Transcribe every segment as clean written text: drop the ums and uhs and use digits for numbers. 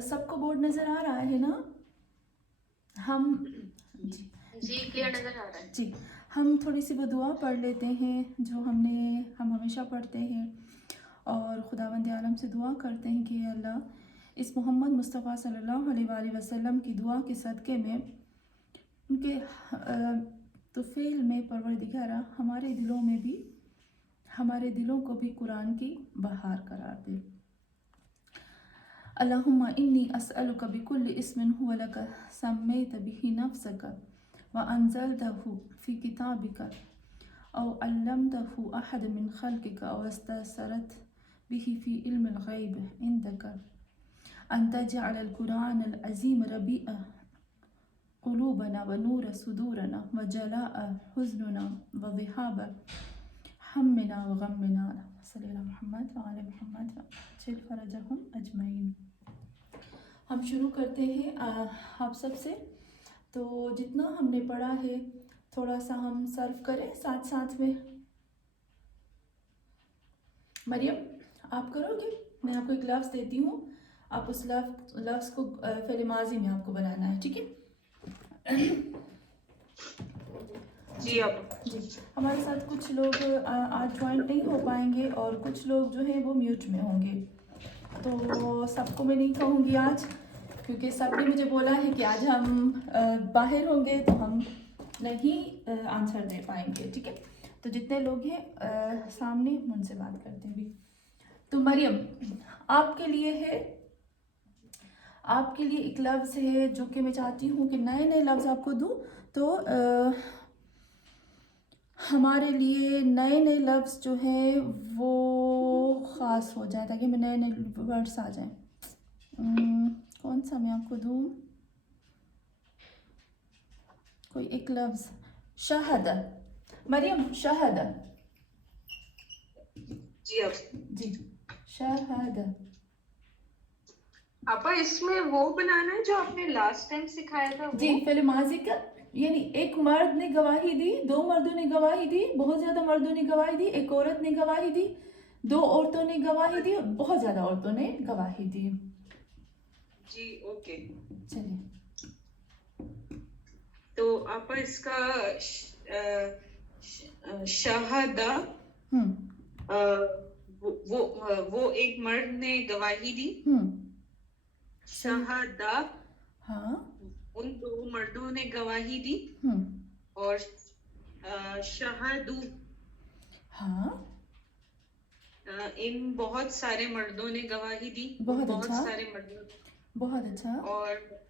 सबको बोर्ड नज़र आ रहा है ना? हम जी जी क्लियर नजर आ रहा है। जी हम थोड़ी सी वो दुआ पढ़ लेते हैं जो हम हमेशा पढ़ते हैं, और खुदावंद आलम से दुआ करते हैं कि अल्लाह इस मोहम्मद मुस्तफ़ा सल्लल्लाहु अलैहि वसल्लम की दुआ के सदक़े में उनके तुफ़ैल में परवरदिगारा हमारे दिलों को भी कुरान की बहार करार दे। अल्लाहुम्मा इन्नी अस्अलुका बिकुल्लि इस्मिन हुवा लका सम्मैता बिही नफ्सका व अंज़लतहु फ़ी किताबिका औ अल्लमतहु अहद मिन खल्क़िका औ अस्तअसरत बिही फ़ी इल्मिल ग़ैब इंदका अन तजअलल कुरानल अज़ीम रबीअ क़ुलूबना व नूर सुदूरना व जलाअ हुज़्नना व ज़िहाब हम्मिना व ग़म्मिना सल्लल्लाहु मुहम्मद व आले मुहम्मद व अज्जिल फ़रजहुम अजमईन। हम शुरू करते हैं आप सब से। तो जितना हमने पढ़ा है थोड़ा सा हम सर्व करें साथ साथ में। मरियम, आप करोगे? मैं आपको एक लफ्ज़ देती हूँ, आप उस लफ्ज़ को फ़ेल माज़ी में आपको बनाना है, ठीक है? जी आप जी हमारे साथ कुछ लोग आज ज्वाइन नहीं हो पाएंगे और कुछ लोग जो है वो म्यूट में होंगे, तो सबको मैं नहीं कहूँगी आज, क्योंकि सबने मुझे बोला है कि आज हम बाहर होंगे तो हम नहीं आंसर दे पाएंगे, ठीक है? तो जितने लोग हैं सामने मुझसे बात करते हैं भी। तो मरियम, आपके लिए एक लफ्ज़ है जो कि मैं चाहती हूँ कि नए नए लफ्ज़ आपको दूँ, तो हमारे लिए नए नए लफ्ज़ जो है वो ख़ास हो जाए ताकि मैं नए नए वर्ड्स आ जाएं। कौन सा मैं आपको दूँ? कोई एक लफ्ज़। शहदा। मरियम, शहदा। जी आप जी शहदा। आपा इसमें वो बनाना है जो आपने लास्ट टाइम सिखाया था वो? जी फ़िल माज़ी का, यानी एक मर्द ने गवाही दी, दो मर्दों ने गवाही दी, बहुत ज़्यादा मर्दों ने गवाही दी, एक औरत ने गवाही दी, दो औरतों ने गवाही दी और बहुत ज़्यादा औरतों ने गवाही दी। जी ओके। चलिए, तो आपा इसका शहादा वो एक मर्द ने गवाही दी। शहादा हाँ, उन दो मर्दों ने गवाही दी। और शहादू हाँ, इन बहुत सारे मर्दों ने गवाही दी। बहुत अच्छा, सारे मर्दों। बहुत अच्छा। और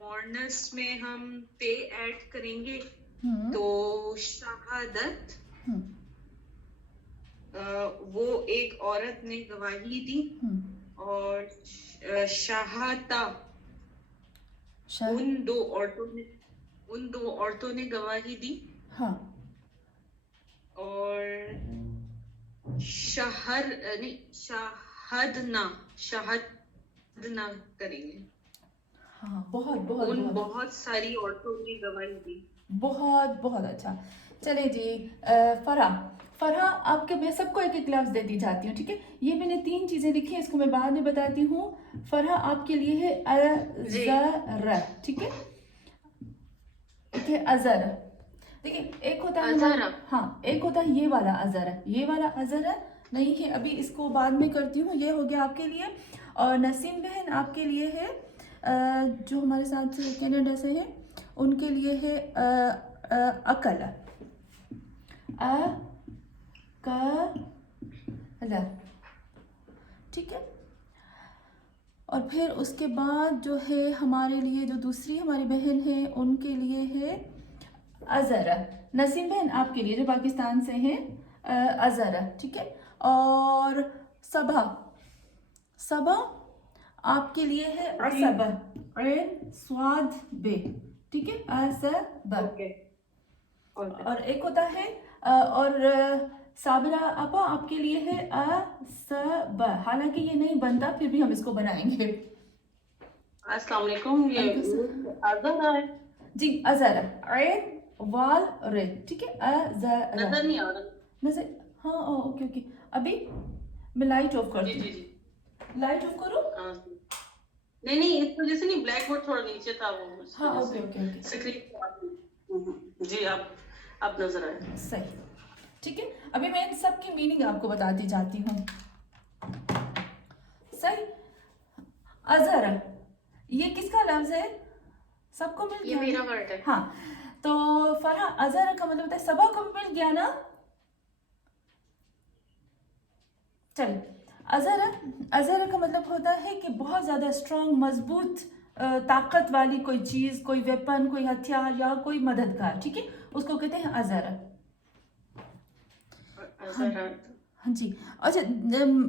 मॉर्नस में हम ते ऐड करेंगे, तो शहादत वो एक औरत ने गवाही दी। और शहाता उन दो औरतों ने गवाही दी। हाँ, और शहादना करेंगे। हाँ, बहुत बहुत सारी औरतों ने गवाही दी। बहुत अच्छा। चले जी, फरहा आपके, मैं सबको एक एक लफ्ज़ देती जाती हूँ, ठीक है? ये मैंने 3 चीज़ें लिखी हैं, इसको मैं बाद में बताती हूँ। फरहा आपके लिए है अज़र, ठीक है? देखिए अज़र, देखिए एक होता है हमारा, हाँ एक होता है ये वाला अज़र नहीं है, अभी इसको बाद में करती हूँ। ये हो गया आपके लिए। और नसीम बहन आपके लिए है, जो हमारे साथ कनाडा से है, उनके लिए है अकल, ठीक है? और फिर उसके बाद जो है हमारे लिए, जो दूसरी हमारी बहन है, उनके लिए है अज़र। नसीम बहन आपके लिए, जो पाकिस्तान से हैं, अज़र, ठीक है? और सबा आपके लिए है असब, स्वाद बे, ठीक है? असब। और एक होता है और साबिरा आपा आपके लिए है असब, हालांकि ये नहीं बनता, फिर भी हम इसको बनाएंगे। अस्सलाम वालेकुम। ये अज़र है जी, अज़र, वाल रे, ठीक है? अज़र नजर नहीं आ रहा नजर, हाँ ओके। अभी मैं लाइट ऑफ करती हूँ। लाइट ऑफ करो। नहीं नहीं, इस वजह से नहीं, ब्लैक बोर्ड थोड़ा नीचे था वो, उस हाँ वजह ओके से ओके ओके स्क्रीन। जी आप नजर आए। सही। ठीक है, अभी मैं इन सब की मीनिंग आपको बताती जाती हूँ। सही। अजहर, ये किसका लफ्ज है? सबको मिल ये गया मेरा ना? वर्ड है। हाँ, तो फरहा अजहर का मतलब होता है, सबा को भी मिल गया ना? चलिए, अजहर, अजहर का मतलब होता है कि बहुत ज़्यादा स्ट्रॉन्ग, मजबूत, ताकत वाली कोई चीज़, कोई वेपन, कोई हथियार या कोई मददगार। ठीक है, उसको कहते हैं अजहर। हाँ अजहर। हाँ जी। अच्छा,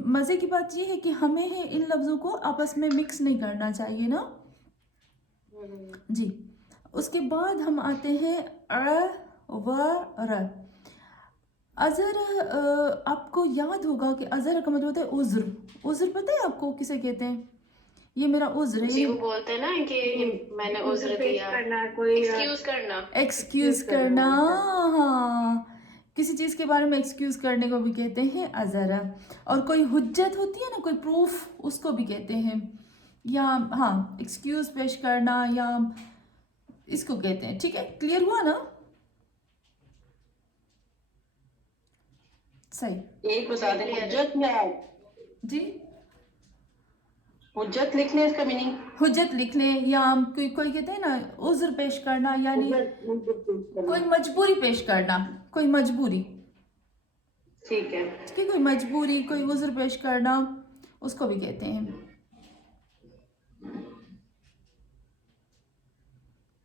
मज़े की बात ये है कि हमें है इन लफ्ज़ों को आपस में मिक्स नहीं करना चाहिए ना जी। उसके बाद हम आते हैं व र। अजहर, आपको याद होगा कि अजहर का मतलब होता है उज़्र। उज़्र पता है आपको किसे कहते हैं? ये मेरा उज़्र है, जी, ये वो बोलते हैं ना कि ये मैंने उज्र फेस दिया, करना कोई एक्सक्यूज करना। एक्सक्यूज करना। हाँ, किसी चीज़ के बारे में एक्सक्यूज करने को भी कहते हैं अजहर। और कोई हुज्जत होती है ना, कोई प्रूफ, उसको भी कहते हैं। या हाँ, एक्सक्यूज पेश करना या इसको कहते हैं। ठीक है, क्लियर हुआ ना? सही एक बता दें, हुज्जत या जी। हुज्जत लिख लें इसका मीनिंग। हुज्जत लिख लें, या कोई कोई कहते हैं ना उज़्र पेश करना, यानी कोई मजबूरी पेश करना, कोई मजबूरी। ठीक है। ठीक है, कोई मजबूरी, कोई उज़्र पेश करना, उसको भी कहते हैं।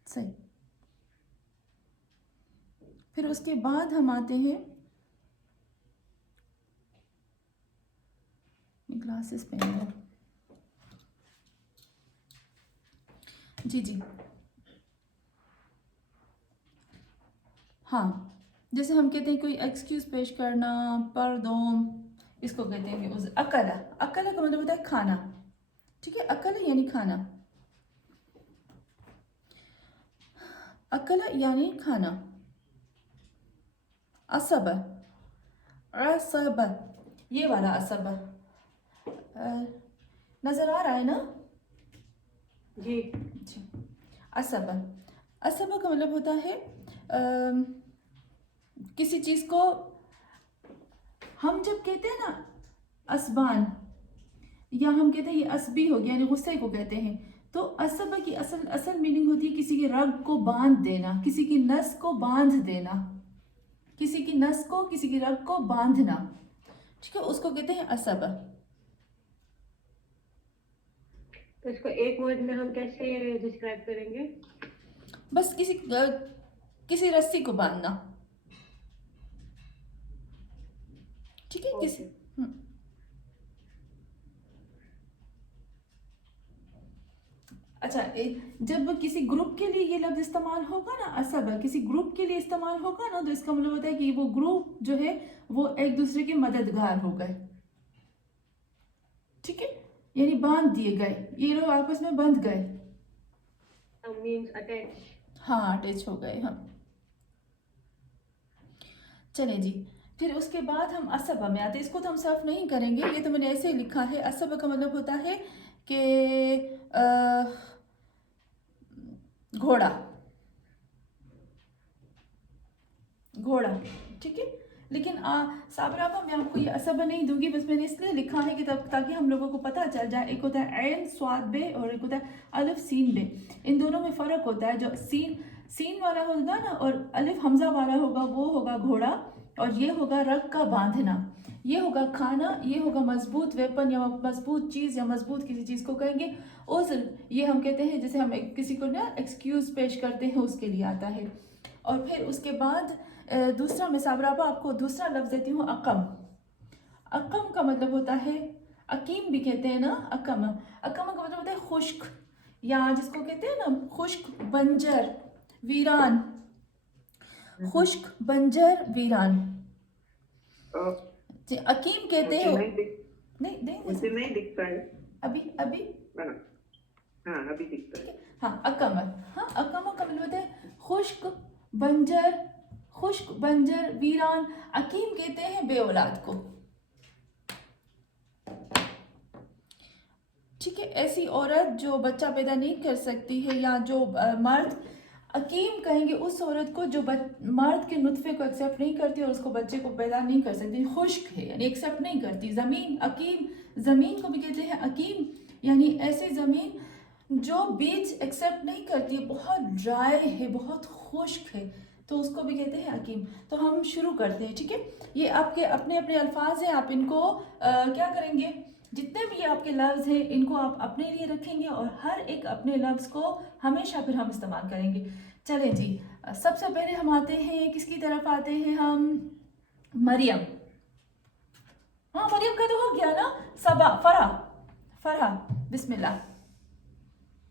सही। फिर उसके बाद हम आते हैं, ग्लासेस पहन लो। जी जी। हाँ, जैसे हम कहते हैं कोई एक्सक्यूज पेश करना, पर्दों, इसको कहते हैं उस अकला। अकला का मतलब होता है खाना। ठीक है, अकला यानी खाना। अकला यानी खाना। असब, असब, ये वाला असब नजर आ रहा है ना जी। जी। असब, असब का मतलब होता है किसी चीज को, हम जब कहते हैं ना असबान, या हम कहते हैं ये असबी हो गया, यानी गुस्से को कहते हैं। तो असब की असल असल मीनिंग होती है किसी के रग को बांध देना, किसी की नस को बांध देना, किसी की नस को, किसी की रग को बांधना। ठीक है, उसको कहते हैं असब। तो इसको एक वर्ड में हम कैसे डिस्क्राइब करेंगे? बस किसी रस्सी को बांधना। ठीक है, किसी अच्छा, जब किसी ग्रुप के लिए ये लफ्ज इस्तेमाल होगा ना, असब किसी ग्रुप के लिए इस्तेमाल होगा ना, तो इसका मतलब होता है कि वो ग्रुप जो है वो एक दूसरे के मददगार हो गए। ठीक है, यानी बांध दिए गए, ये लोग आपस में बंध गए। Means attach. हाँ, अटैच हो गए हम। चले जी, फिर उसके बाद हम असब में आते हैं। इसको तो हम सर्फ नहीं करेंगे, ये तो मैंने ऐसे ही लिखा है। असब का मतलब होता है कि घोड़ा, घोड़ा। ठीक है, लेकिन साबराबा मैं आपको ये असब नहीं दूंगी, बस मैंने इसलिए लिखा है कि तब ताकि हम लोगों को पता चल जाए। एक होता है ऐन स्वाद बे और एक होता है अलिफ सीन बे। इन दोनों में फ़र्क होता है। जो सीन वाला होगा ना और अलिफ हमजा वाला होगा, वो होगा घोड़ा, और ये होगा रग का बांधना, ये होगा खाना, ये होगा मजबूत वेपन या मजबूत चीज़, या मजबूत किसी चीज़ को कहेंगे उज़्र। ये हम कहते हैं जैसे हम किसी को ना एक्सक्यूज़ पेश करते हैं, उसके लिए आता है। और फिर उसके बाद दूसरा मैं साबराबा आपको दूसरा लफ्ज़ देती हूँ, अकम। अकम का मतलब होता है, अकीम भी कहते हैं ना, अकम। अकम का मतलब होता है खुश्क, या जिसको कहते हैं ना खुश्क, बंजर, वीरान। खुश्क, बंजर, वीरान। जी, अकीम कहते हैं। नहीं नहीं, मुझे नहीं दिखता है अभी अभी हाँ, अभी दिखता है। हाँ, अकम। हाँ, अकम का मतलब होता है खुश्क, बंजर, खुश्क, बंजर, वीरान। अकीम कहते हैं बे औलाद को। ठीक है, ऐसी औरत जो बच्चा पैदा नहीं कर सकती है, या जो मर्द अकीम कहेंगे उस औरत को जो मर्द के नुतफे को एक्सेप्ट नहीं करती और उसको बच्चे को पैदा नहीं कर सकती, खुश्क है यानी एक्सेप्ट नहीं करती। ज़मीन अकीम, ज़मीन को भी कहते हैं अकीम, यानी ऐसी ज़मीन जो बीज एक्सेप्ट नहीं करती है, बहुत ड्राई है, बहुत खुश्क है, तो उसको भी कहते हैं अकीम। तो हम शुरू करते हैं, ठीक है। ये आपके अपने अपने अल्फाज हैं, आप इनको क्या करेंगे, जितने भी आपके लफ्ज़ हैं इनको आप अपने लिए रखेंगे और हर एक अपने लफ्ज़ को हमेशा फिर हम इस्तेमाल करेंगे। चलें जी, सबसे पहले हम आते हैं, किसकी तरफ आते हैं हम, मरियम। हाँ मरियम का तो हो गया ना, सबा, फरहा, बिस्मिल्लाह।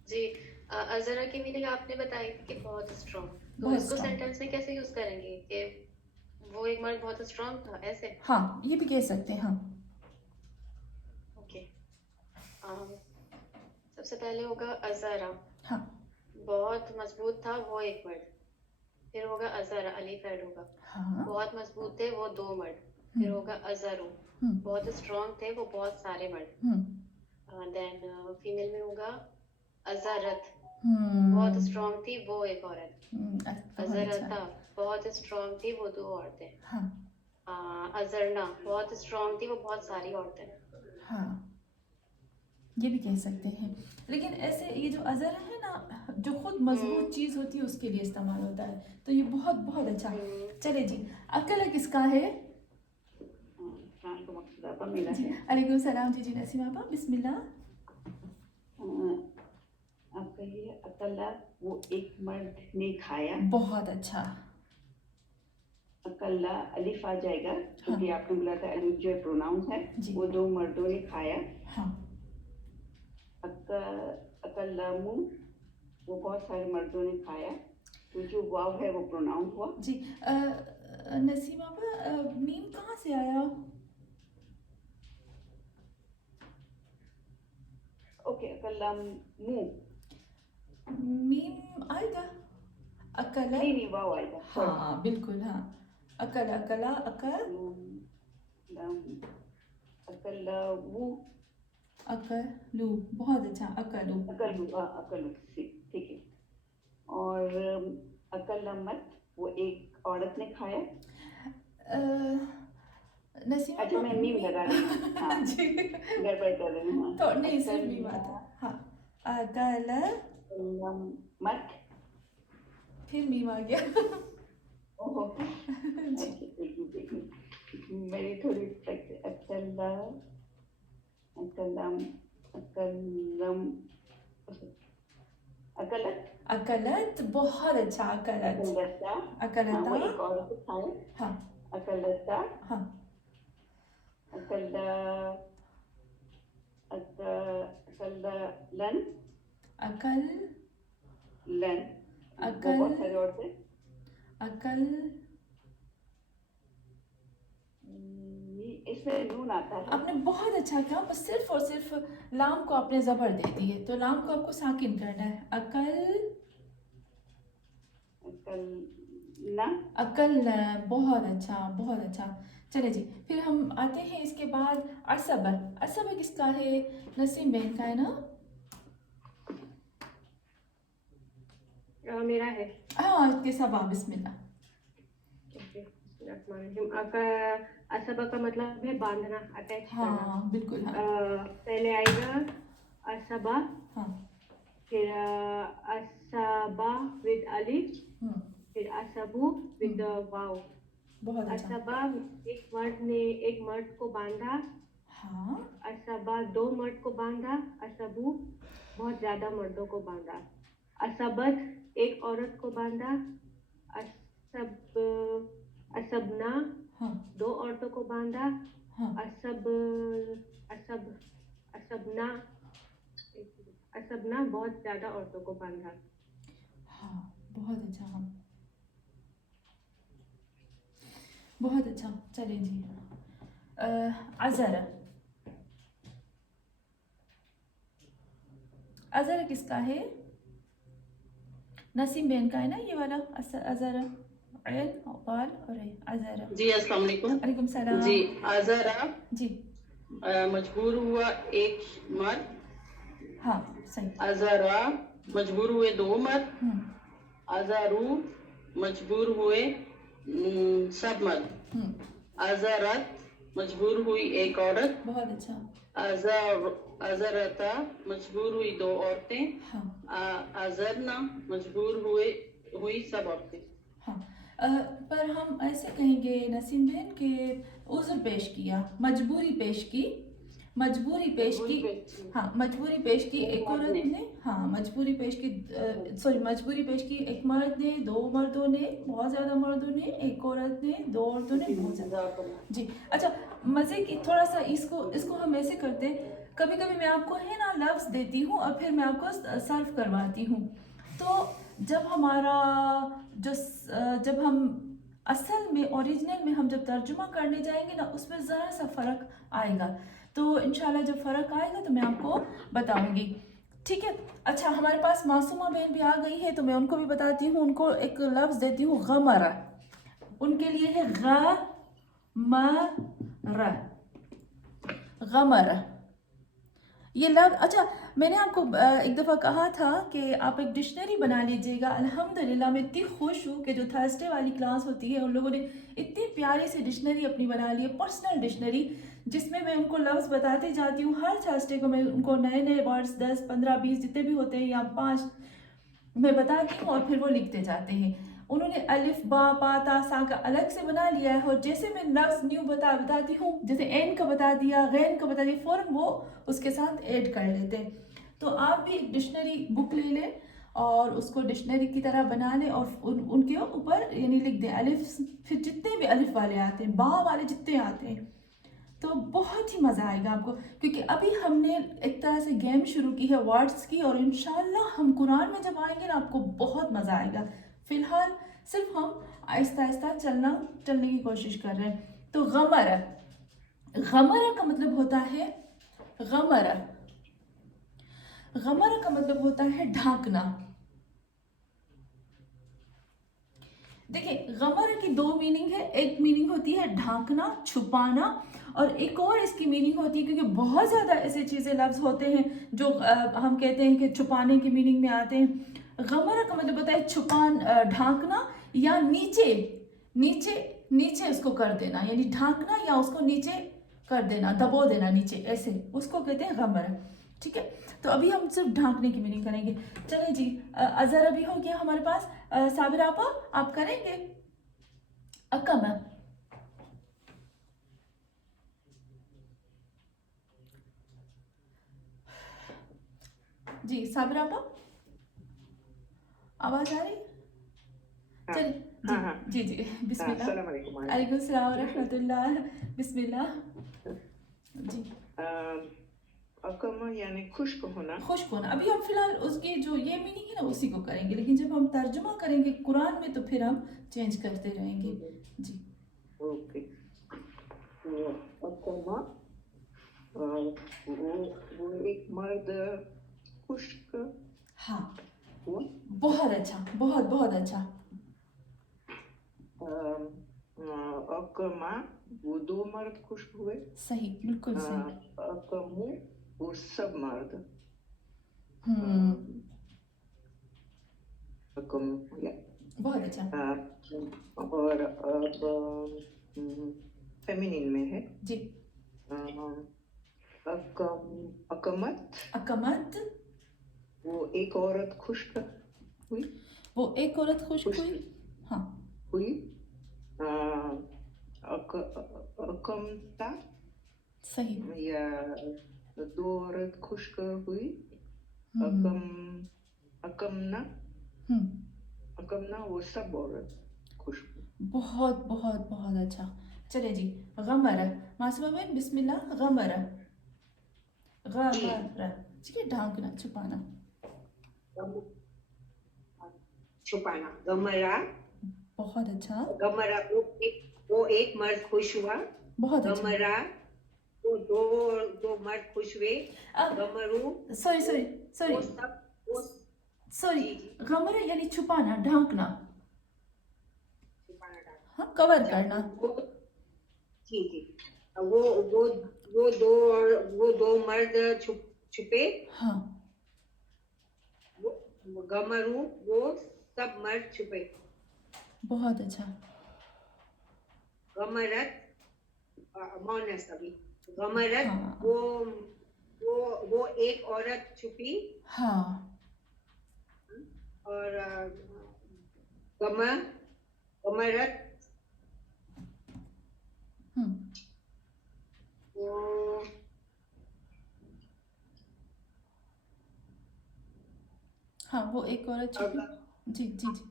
जी, अजरा की मीनिंग आपने बताई थी कि बहुत स्ट्रॉन्ग, तो बहुत इसको strong। सेंटेंस में कैसे यूज करेंगे कि वो एक मर्द बहुत स्ट्रॉन्ग था, ऐसे? हाँ ये भी कह सकते हैं, हाँ। ओके, सबसे पहले होगा अजरा, हाँ बहुत मजबूत था, वो एक मर्द। फिर होगा अजरा, अली फैड होगा, हाँ। बहुत मजबूत थे, वो दो मर्द। फिर होगा अजरू, बहुत स्ट्रॉन्ग थे, वो बहुत सारे मर्द। देन फीमेल में होगा अजरत, बहुत स्ट्रॉन्ग थी, वो एक औरत। अजरता, बहुत स्ट्रॉन्ग थी, वो दो औरतें। हाँ अजरना, बहुत स्ट्रॉन्ग थी, वो बहुत सारी औरतें। हाँ ये भी कह सकते हैं, लेकिन ऐसे ये जो अजर है ना, जो खुद मजबूत चीज़ होती है उसके लिए इस्तेमाल होता है, तो ये बहुत बहुत अच्छा। चले जी, अकल किसका है? जी अलैकुम सलाम। जी नसीमा आपा, बिस्मिल्लाह। आप कहिए अकल्ला, वो एक मर्द ने खाया। बहुत अच्छा। अकल्ला अलिफ आ जाएगा क्योंकि आपने बोला था अलिफ जो प्रोनाउंस है, वो दो मर्दों ने खाया। हाँ। अकल्लामु, वो बहुत सारे मर्दों ने खाया, तो जो वाव है वो प्रोनाउन हुआ। जी नसीमा आपा, मीम कहाँ से आया? ओके, अकल्लामु मीम आएगा, अकल नहीं वाव आएगा। हाँ बिल्कुल, हाँ। अकल, अकला, अकल्लावु, अकलू, बहुत अच्छा, अकलू। अकल्लू ठीक है। और अकल्लमत, वो एक औरत ने खाया। नसीमा अच्छा मैं मीम लगा रही हूँ, हाँ जी गड़बड़ कर रही हूँ। तो नहीं, सिर्फ मीम आता। हाँ, मत, फिर मीम आ गया ओहो मेरी थोड़ी अकलत, बहुत अच्छा, अकलत, अकलता, वो एक औरत खाए। हाँ अकलता, हाँ। अकल्लन, अकल, अकल, बहुत सारी औरतें। अकल, इसमें नून आता है। आपने बहुत अच्छा किया, बस सिर्फ और सिर्फ लाम को आपने जबर दे दी है, तो लाम को आपको साकिन करना है। अकल, अकल, बहुत अच्छा, बहुत अच्छा। चले जी, फिर हम आते हैं इसके बाद असब। असब किसका है? नसीम बहन का है ना? मेरा है। हाँ इसके सबा, बिस्मिल्लाह। असबा का मतलब है बांधना, अटैच करना। हाँ बिल्कुल, हाँ। पहले आएगा असबा, हाँ फिर असबा विद अलिफ, फिर असबू विद वाव। बहुत अच्छा। असबा, एक मर्द को बांधा। हाँ। असबा, दो मर्द को बांधा। असबू, बहुत ज्यादा मर्दों को बांधा। असबत, एक औरत को बांधा। असबना, हाँ। दो औरतों को बांधा। हाँ। असबना, बहुत ज्यादा औरतों को बांधा। हाँ बहुत अच्छा, हाँ बहुत अच्छा। चलें जी, अज़र। अज़र किसका है? नसीम बहन का है ना ये वाला अज़र, ऐन और अज़र। जी अस्सलाम वालेकुम। वालेकुम सलाम। जी अज़रा, जी मजबूर हुआ एक मर्द, हाँ सही। अजरा मजबूर हुए 2 मर्द, हम्म अजरू मजबूर हुए सब मर्द, हम्म अजरत मजबूर हुई 1 औरत, बहुत अच्छा। अजरता मजबूर हुई 2 औरतें, हाँ अजरना मजबूर हुई सब औरतें। हाँ पर हम ऐसे कहेंगे नसीम बहन के उज़्र पेश किया, मजबूरी पेश की, मजबूरी पेश की। हाँ मजबूरी पेश की एक औरत ने, हाँ मजबूरी पेश की, सॉरी मजबूरी पेश की एक मर्द ने, 2 मर्दों ने, बहुत ज़्यादा मर्दों ने, एक औरत ने, 2 औरतों ने, बहुत ज़्यादा। जी अच्छा, मज़े की थोड़ा सा इसको हम ऐसे करते, कभी कभी मैं आपको है ना लफ्ज़ देती हूँ और फिर मैं आपको सर्व करवाती हूँ। तो जब हमारा जब हम असल में ओरिजिनल में हम जब तर्जुमा करने जाएंगे ना, उसमें ज़रा सा फ़र्क आएगा। तो इंशाल्लाह जब फ़र्क आएगा तो मैं आपको बताऊंगी, ठीक है। अच्छा, हमारे पास मासूमा बहन भी आ गई है तो मैं उनको भी बताती हूँ, उनको एक लफ्ज़ देती हूँ गमरा, उनके लिए है गमरा, गमरा ये लफ्ज़। अच्छा, मैंने आपको एक दफ़ा कहा था कि आप एक डिक्शनरी बना लीजिएगा। अल्हम्दुलिल्लाह मैं इतनी खुश हूँ कि जो थर्सडे वाली क्लास होती है उन लोगों ने इतनी प्यारी सी डिक्शनरी अपनी बना ली है, पर्सनल डिक्शनरी, जिसमें मैं उनको लफ्ज़ बताती जाती हूँ। हर थर्सडे को मैं उनको नए नए वर्ड्स 10 15 20 जितने भी होते हैं या 5 मैं बताती हूँ और फिर वो लिखते जाते हैं। उन्होंने अलिफ बा पा ता सा का अलग से बना लिया है, और जैसे मैं लफ्ज़ न्यू बताती हूँ, जैसे एन का बता दिया, गैन का बता दिया, फ़ौरन वो उसके साथ ऐड कर लेते हैं। तो आप भी एक डिक्शनरी बुक ले लें और उसको डिक्शनरी की तरह बना लें और उनके ऊपर यानी लिख दें अलिफ, फिर जितने भी अलिफ वाले आते हैं, बा वाले जितने आते हैं, तो बहुत ही मज़ा आएगा आपको, क्योंकि अभी हमने एक तरह से गेम शुरू की है वर्ड्स की, और इंशाल्लाह हम कुरान में जब आएंगे ना आपको बहुत मज़ा आएगा। फ़िलहाल सिर्फ हम आहिस्ता आहिस्ता चलने की कोशिश कर रहे हैं। तो गमरा, गमरा का मतलब होता है, गमरा गमरा का मतलब होता है ढांकना। देखिए, गमर की 2 मीनिंग है, एक मीनिंग होती है ढांकना, छुपाना, और एक और इसकी मीनिंग होती है, क्योंकि बहुत ज़्यादा ऐसे चीज़ें लफ्ज़ होते हैं जो हम कहते हैं कि छुपाने की मीनिंग में आते हैं। गमर का मतलब होता है ढांकना, या नीचे नीचे नीचे उसको कर देना, यानी ढांकना या उसको नीचे कर देना, दबो देना नीचे, ऐसे उसको कहते हैं गमर, ठीक है। तो अभी हम सिर्फ ढांकने की मीनिंग करेंगे। चलिए जी, अजहर अभी हो गया हमारे पास, साबिर आपा आप करेंगे? अकम जी, साबिर आपा आवाज आ रही? चलिए जी, हाँ, हाँ। जी जी बिस्मिल्लाह। अस्सलाम वालेकुम। अलैकुम सलाम व रहमतुल्लाह। बिस्मिल्लाह जी। अकम यानी खुश्क होना। खुश्क होना, अभी हम फिलहाल उसकी जो ये मीनिंग है ना उसी को करेंगे, लेकिन जब हम तर्जुमा करेंगे कुरान में तो फिर हम चेंज करते रहेंगे जी। ओके, तो अकमा वो एक मर्द खुश्क हाँ, हुआ। बहुत अच्छा, बहुत बहुत अच्छा। अकमा वो 2 मर्द खुश्क हुए। सही, बिल्कुल सही। अकमू वो सब मर्द। अकम या बहुत अच्छा और अब फेमिनिन में है जी। अकमत अकमत वो एक औरत खुश्क हुई। वो एक औरत खुश्क हुई, हाँ हुई। अकमता सही। या 2 औरत खुश्क हुई। अकमना वो सब औरत खुश्क हुई। बहुत बहुत बहुत अच्छा। चलिए जी, गमर, मासूमा बहन बिस्मिल्लाह। गमर, गमर, ठीक है, ढांकना, छुपाना। छुपाना, गमरा। बहुत अच्छा, गमरा वो एक मर्द खुश हुआ। बहुत अच्छा। गमरा वो दो मर्द खुश हुए। गमरू सॉरी सॉरी सॉरी वो सब सॉरी, जी। गमर यानी छुपाना, ढांकना, छुपाना, हाँ कवर करना। जी जी। वो दो मर्द छुपे। हाँ गमरू वो सब मर्द छुपे। बहुत अच्छा। गमरत मौन है सभी। गमरत हाँ। वो एक औरत छुपी। हाँ। और गमरत वो हाँ, वो एक औरत छुपी। जी जी जी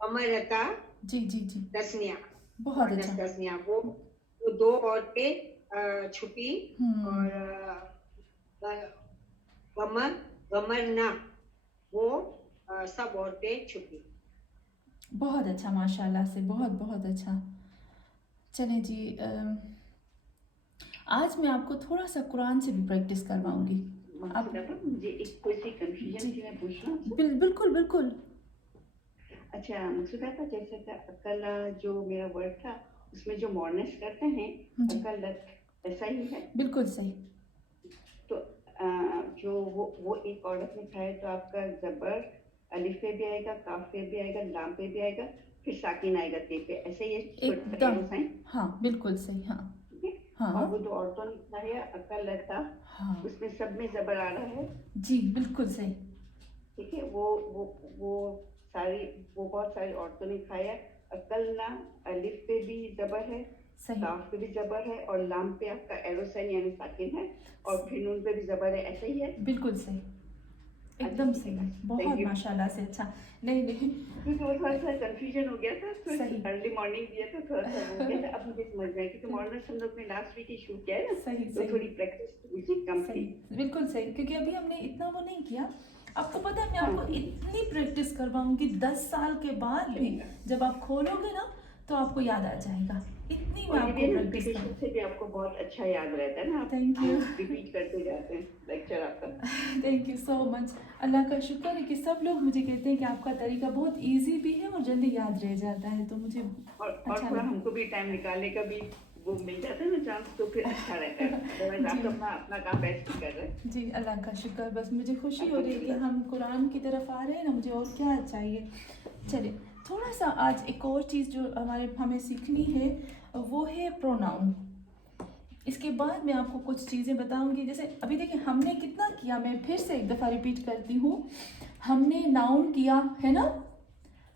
अमरता जी जी जी। तस्निया। बहुत अच्छा। तस्निया वो दो औरतें छुपी। और गमरना वो सब औरतें छुपी। बहुत अच्छा, माशाल्लाह से, बहुत बहुत अच्छा। चलें जी, आज मैं आपको थोड़ा सा कुरान से भी प्रैक्टिस करवाऊंगी। आप मुझे एक कोई सी कंफ्यूजन थी, मैं पूछना। बिल्कुल बिल्कुल। अच्छा मकसूदा, जैसे कि अकल जो मेरा वर्ड था उसमें जो मॉर्नेस करते हैं अकलत, ऐसा ही है? बिल्कुल सही। तो जो वो एक औरत ने खाया तो आपका जबर अलिफ पे भी आएगा, काफ पे भी आएगा, लाम पे भी आएगा, फिर साकिन आएगा ते पे, ऐसे ही एकदम। हाँ बिल्कुल सही। हाँ हाँ। और वो दो औरतों ने खाया अकलता, हाँ उसमें सब में जबर आ रहा है। जी बिल्कुल सही। ठीक है, वो बहुत सारी औरतों ने खाया। अकलना अलिफ पे भी जबर है, सही। काफ पे भी जबर है, और लाम पे आपका एरो साइन यानी साकिन है, और फिर नून पे भी जबर है, ऐसा ही है? बिल्कुल सही, एकदम सही। बहुत माशाल्लाह से अच्छा। नहीं क्योंकि वो थोड़ा सा कंफ्यूजन हो गया था, तो अर्ली मॉर्निंग दिया था, थोड़ा सा हो गया था। अब मुझे समझ में आया क्योंकि मॉर्निंग हम लोग ने लास्ट वीक ही शूट किया है ना, सही तो थोड़ी प्रैक्टिस मुझे कम थी। बिल्कुल सही, क्योंकि अभी हमने इतना वो नहीं किया। आपको पता है मैं आपको इतनी प्रैक्टिस करवाऊंगी 10 साल के बाद भी, जब आप खोलोगे ना तो आपको याद आ जाएगा। इतनी मैं आपको प्रैक्टिस से भी आपको बहुत अच्छा याद रहता है ना। Thank you. रिपीट करते जाते हैं लेक्चर आपका। Thank you so much. Allah का शुक्र है कि सब लोग मुझे कहते हैं कि आपका तरीका बहुत इजी भी है और जल्दी याद रह जाता है, तो मुझे और थोड़ा हमको भी टाइम निकालने का भी वो मिल जाता है ना चांस, तो फिर अच्छा रहता है। अदरवाइज आप तो अपना काम बेस्ट कर रहे हैं। जी अल्लाह का शुक्र। बस मुझे खुशी हो रही है कि हम कुरान की तरफ आ रहे हैं ना, मुझे और क्या चाहिए। चलिए थोड़ा सा आज एक और चीज़ जो हमें सीखनी है वो है प्रोनाउन। इसके बाद मैं आपको कुछ चीज़ें बताऊंगी। जैसे अभी देखिए हमने कितना किया, मैं फिर से एक दफ़ा रिपीट करती हूँ। हमने नाउन किया है ना,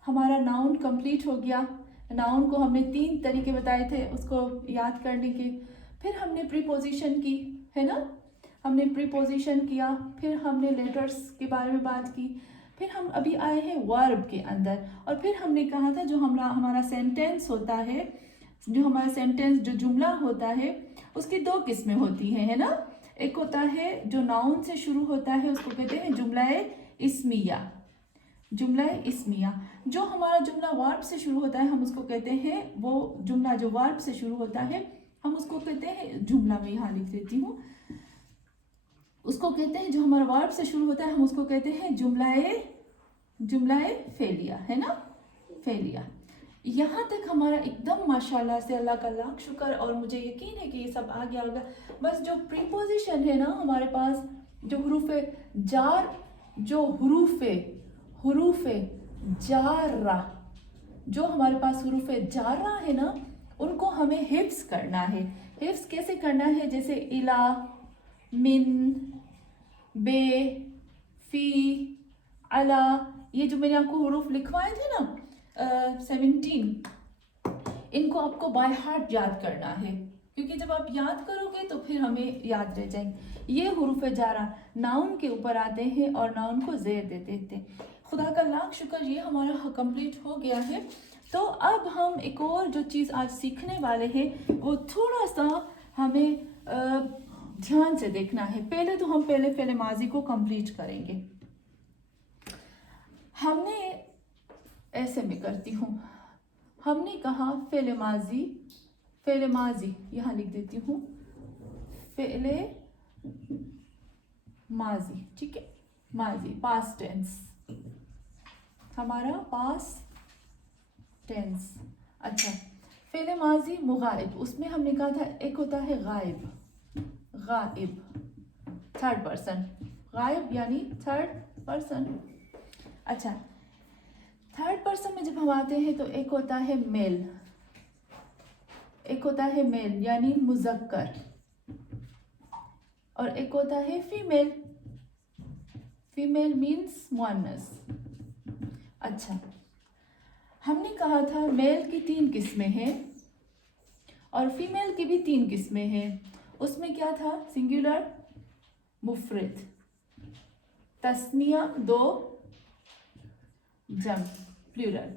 हमारा नाउन कंप्लीट हो गया। नाउन को हमने 3 तरीके बताए थे उसको याद करने के। फिर हमने प्रीपोजिशन की है ना, हमने प्रीपोजिशन किया। फिर हमने लेटर्स के बारे में बात की। फिर हम अभी आए हैं वर्ब के अंदर, और फिर हमने कहा था जो हमारा सेंटेंस होता है, जो हमारा सेंटेंस जो जुमला होता है उसकी 2 किस्में होती हैं है ना। एक होता है जो नाउन से शुरू होता है उसको कहते हैं जुमला-ए इस्मिया। जुमला इस्मिया। जो हमारा जुमला वर्ब से शुरू होता है हम उसको कहते हैं, वो जुमला जो वर्ब से शुरू होता है हम उसको कहते हैं, जुमला में यहाँ लिख देती हूँ, उसको कहते हैं जो हमारा वर्ब से शुरू होता है हम उसको कहते हैं जुमला-ए फेलिया है ना, फेलिया। यहाँ तक हमारा एकदम माशाल्लाह से अल्लाह का लाख शुक्र, और मुझे यकीन है कि ये सब आ गया होगा। बस जो प्रीपोजिशन है ना हमारे पास, जो हुरूफे जार, जो हुरूफे जारा, जो हमारे पास हुरूफे जारा है ना उनको हमें हिफ्स करना है। हिफ्स कैसे करना है? जैसे इला, मिन, बे, फी, अला, ये जो मैंने आपको हुरूफ लिखवाए थे ना 17, इनको आपको बाय हार्ट याद करना है, क्योंकि जब आप याद करोगे तो फिर हमें याद रह जाएंगे। ये हुरूफ जारा नाउन के ऊपर आते हैं और नाउन को ज़ेर दे देते हैं। खुदा का लाख शुक्र ये हमारा कंप्लीट हो गया है। तो अब हम एक और जो चीज़ आज सीखने वाले हैं वो थोड़ा सा हमें ध्यान से देखना है। पहले तो हम पहले माजी को कंप्लीट करेंगे। हमने ऐसे में करती हूँ, हमने कहा फेले माजी, यहाँ लिख देती हूँ फेले माजी, ठीक है, माजी पास्ट टेंस, हमारा पास्ट टेंस। अच्छा, फेले माजी मुगाइब, उसमें हमने कहा था एक होता है गायब, 3rd पर्सन, गायब यानी 3rd पर्सन, अच्छा, थर्ड पर्सन में जब हम आते हैं तो एक होता है मेल, एक होता है मेल यानी मुज़क्कर, और एक होता है फीमेल, फीमेल मीन्स मुअन्नस। अच्छा, हमने कहा था मेल की 3 किस्में हैं और फीमेल की भी 3 किस्में हैं। उसमें क्या था? सिंगुलर, मुफरद, तस्निया 2, जम प्लूरल।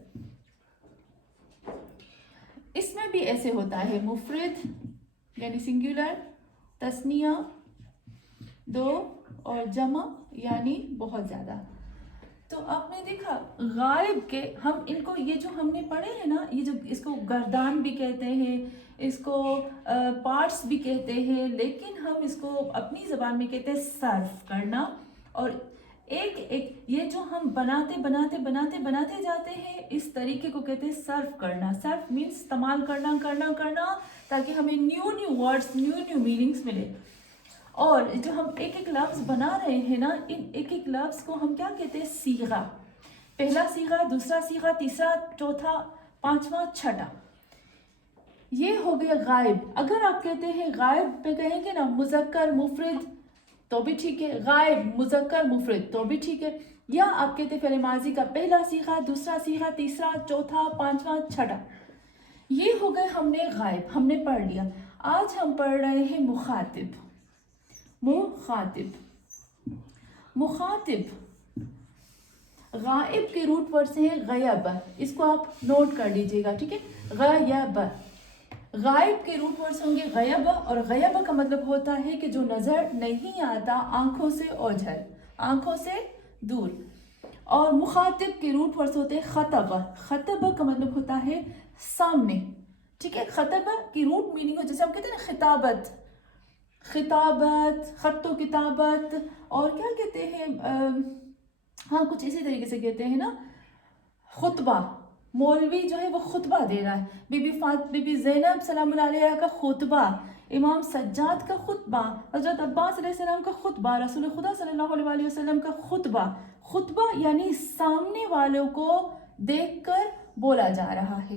इसमें भी ऐसे होता है, मुफरद यानी सिंगुलर, तस्निया 2 और जमा यानी बहुत ज़्यादा। तो आपने देखा गायब के हम इनको, ये जो हमने पढ़े हैं ना, ये जो इसको गर्दान भी कहते हैं, इसको पार्ट्स भी कहते हैं, लेकिन हम इसको अपनी ज़बान में कहते हैं सर्फ करना। और एक एक ये जो हम बनाते बनाते बनाते बनाते जाते हैं, इस तरीके को कहते हैं सर्फ करना। सर्फ मीन्स इस्तेमाल करना करना करना, ताकि हमें new new words, new new meanings मिले। और जो हम एक एक लफ्ज़ बना रहे हैं ना, इन एक एक लफ्ज़ को हम क्या कहते हैं? सीगा। पहला सीगा, दूसरा सीगा, तीसरा, चौथा, पांचवा, छठा। ये हो गया गायब। अगर आप कहते हैं गायब पे कहेंगे ना मुज़क्कर मुफरद तो भी ठीक है, गायब मुज़क्कर मुफरद तो भी ठीक है। या आप कहते हैं फ़िल माज़ी का पहला सीगा, दूसरा सीगा, तीसरा, चौथा, पांचवा, छठा। ये हो गए हमने गायब, हमने पढ़ लिया। आज हम पढ़ रहे हैं मुखातिब। मुखातिब, मुखातिब गायब के रूट वर्ड से है गयब। इसको आप नोट कर लीजिएगा, ठीक है? गयब, गायब के रूट वर्ड्स होंगे गयब, और गयब का मतलब होता है कि जो नज़र नहीं आता, आंखों से ओझल, आंखों से दूर। और मुखातिब के रूट वर्ड्स होते हैं खतब। खतब का मतलब होता है सामने, ठीक है? खतब की रूट मीनिंग हो, जैसे हम कहते हैं ना खिताबत, खिताबत, खत्तो किताबत, और क्या कहते हैं, हाँ कुछ इसी तरीके से कहते हैं ना, खुतबा। मौलवी जो है वो खुतबा दे रहा है, बीबी ज़ैनब सलामुल्लाह अलैहा का खुतबा, इमाम सज्जाद का खुतबा, हज़रत अब्बास अलैहिस्सलाम का खुतबा, रसूल खुदा सल्लल्लाहु अलैहि वसल्लम का खुतबा। खुतबा यानी सामने वालों को देखकर बोला जा रहा है,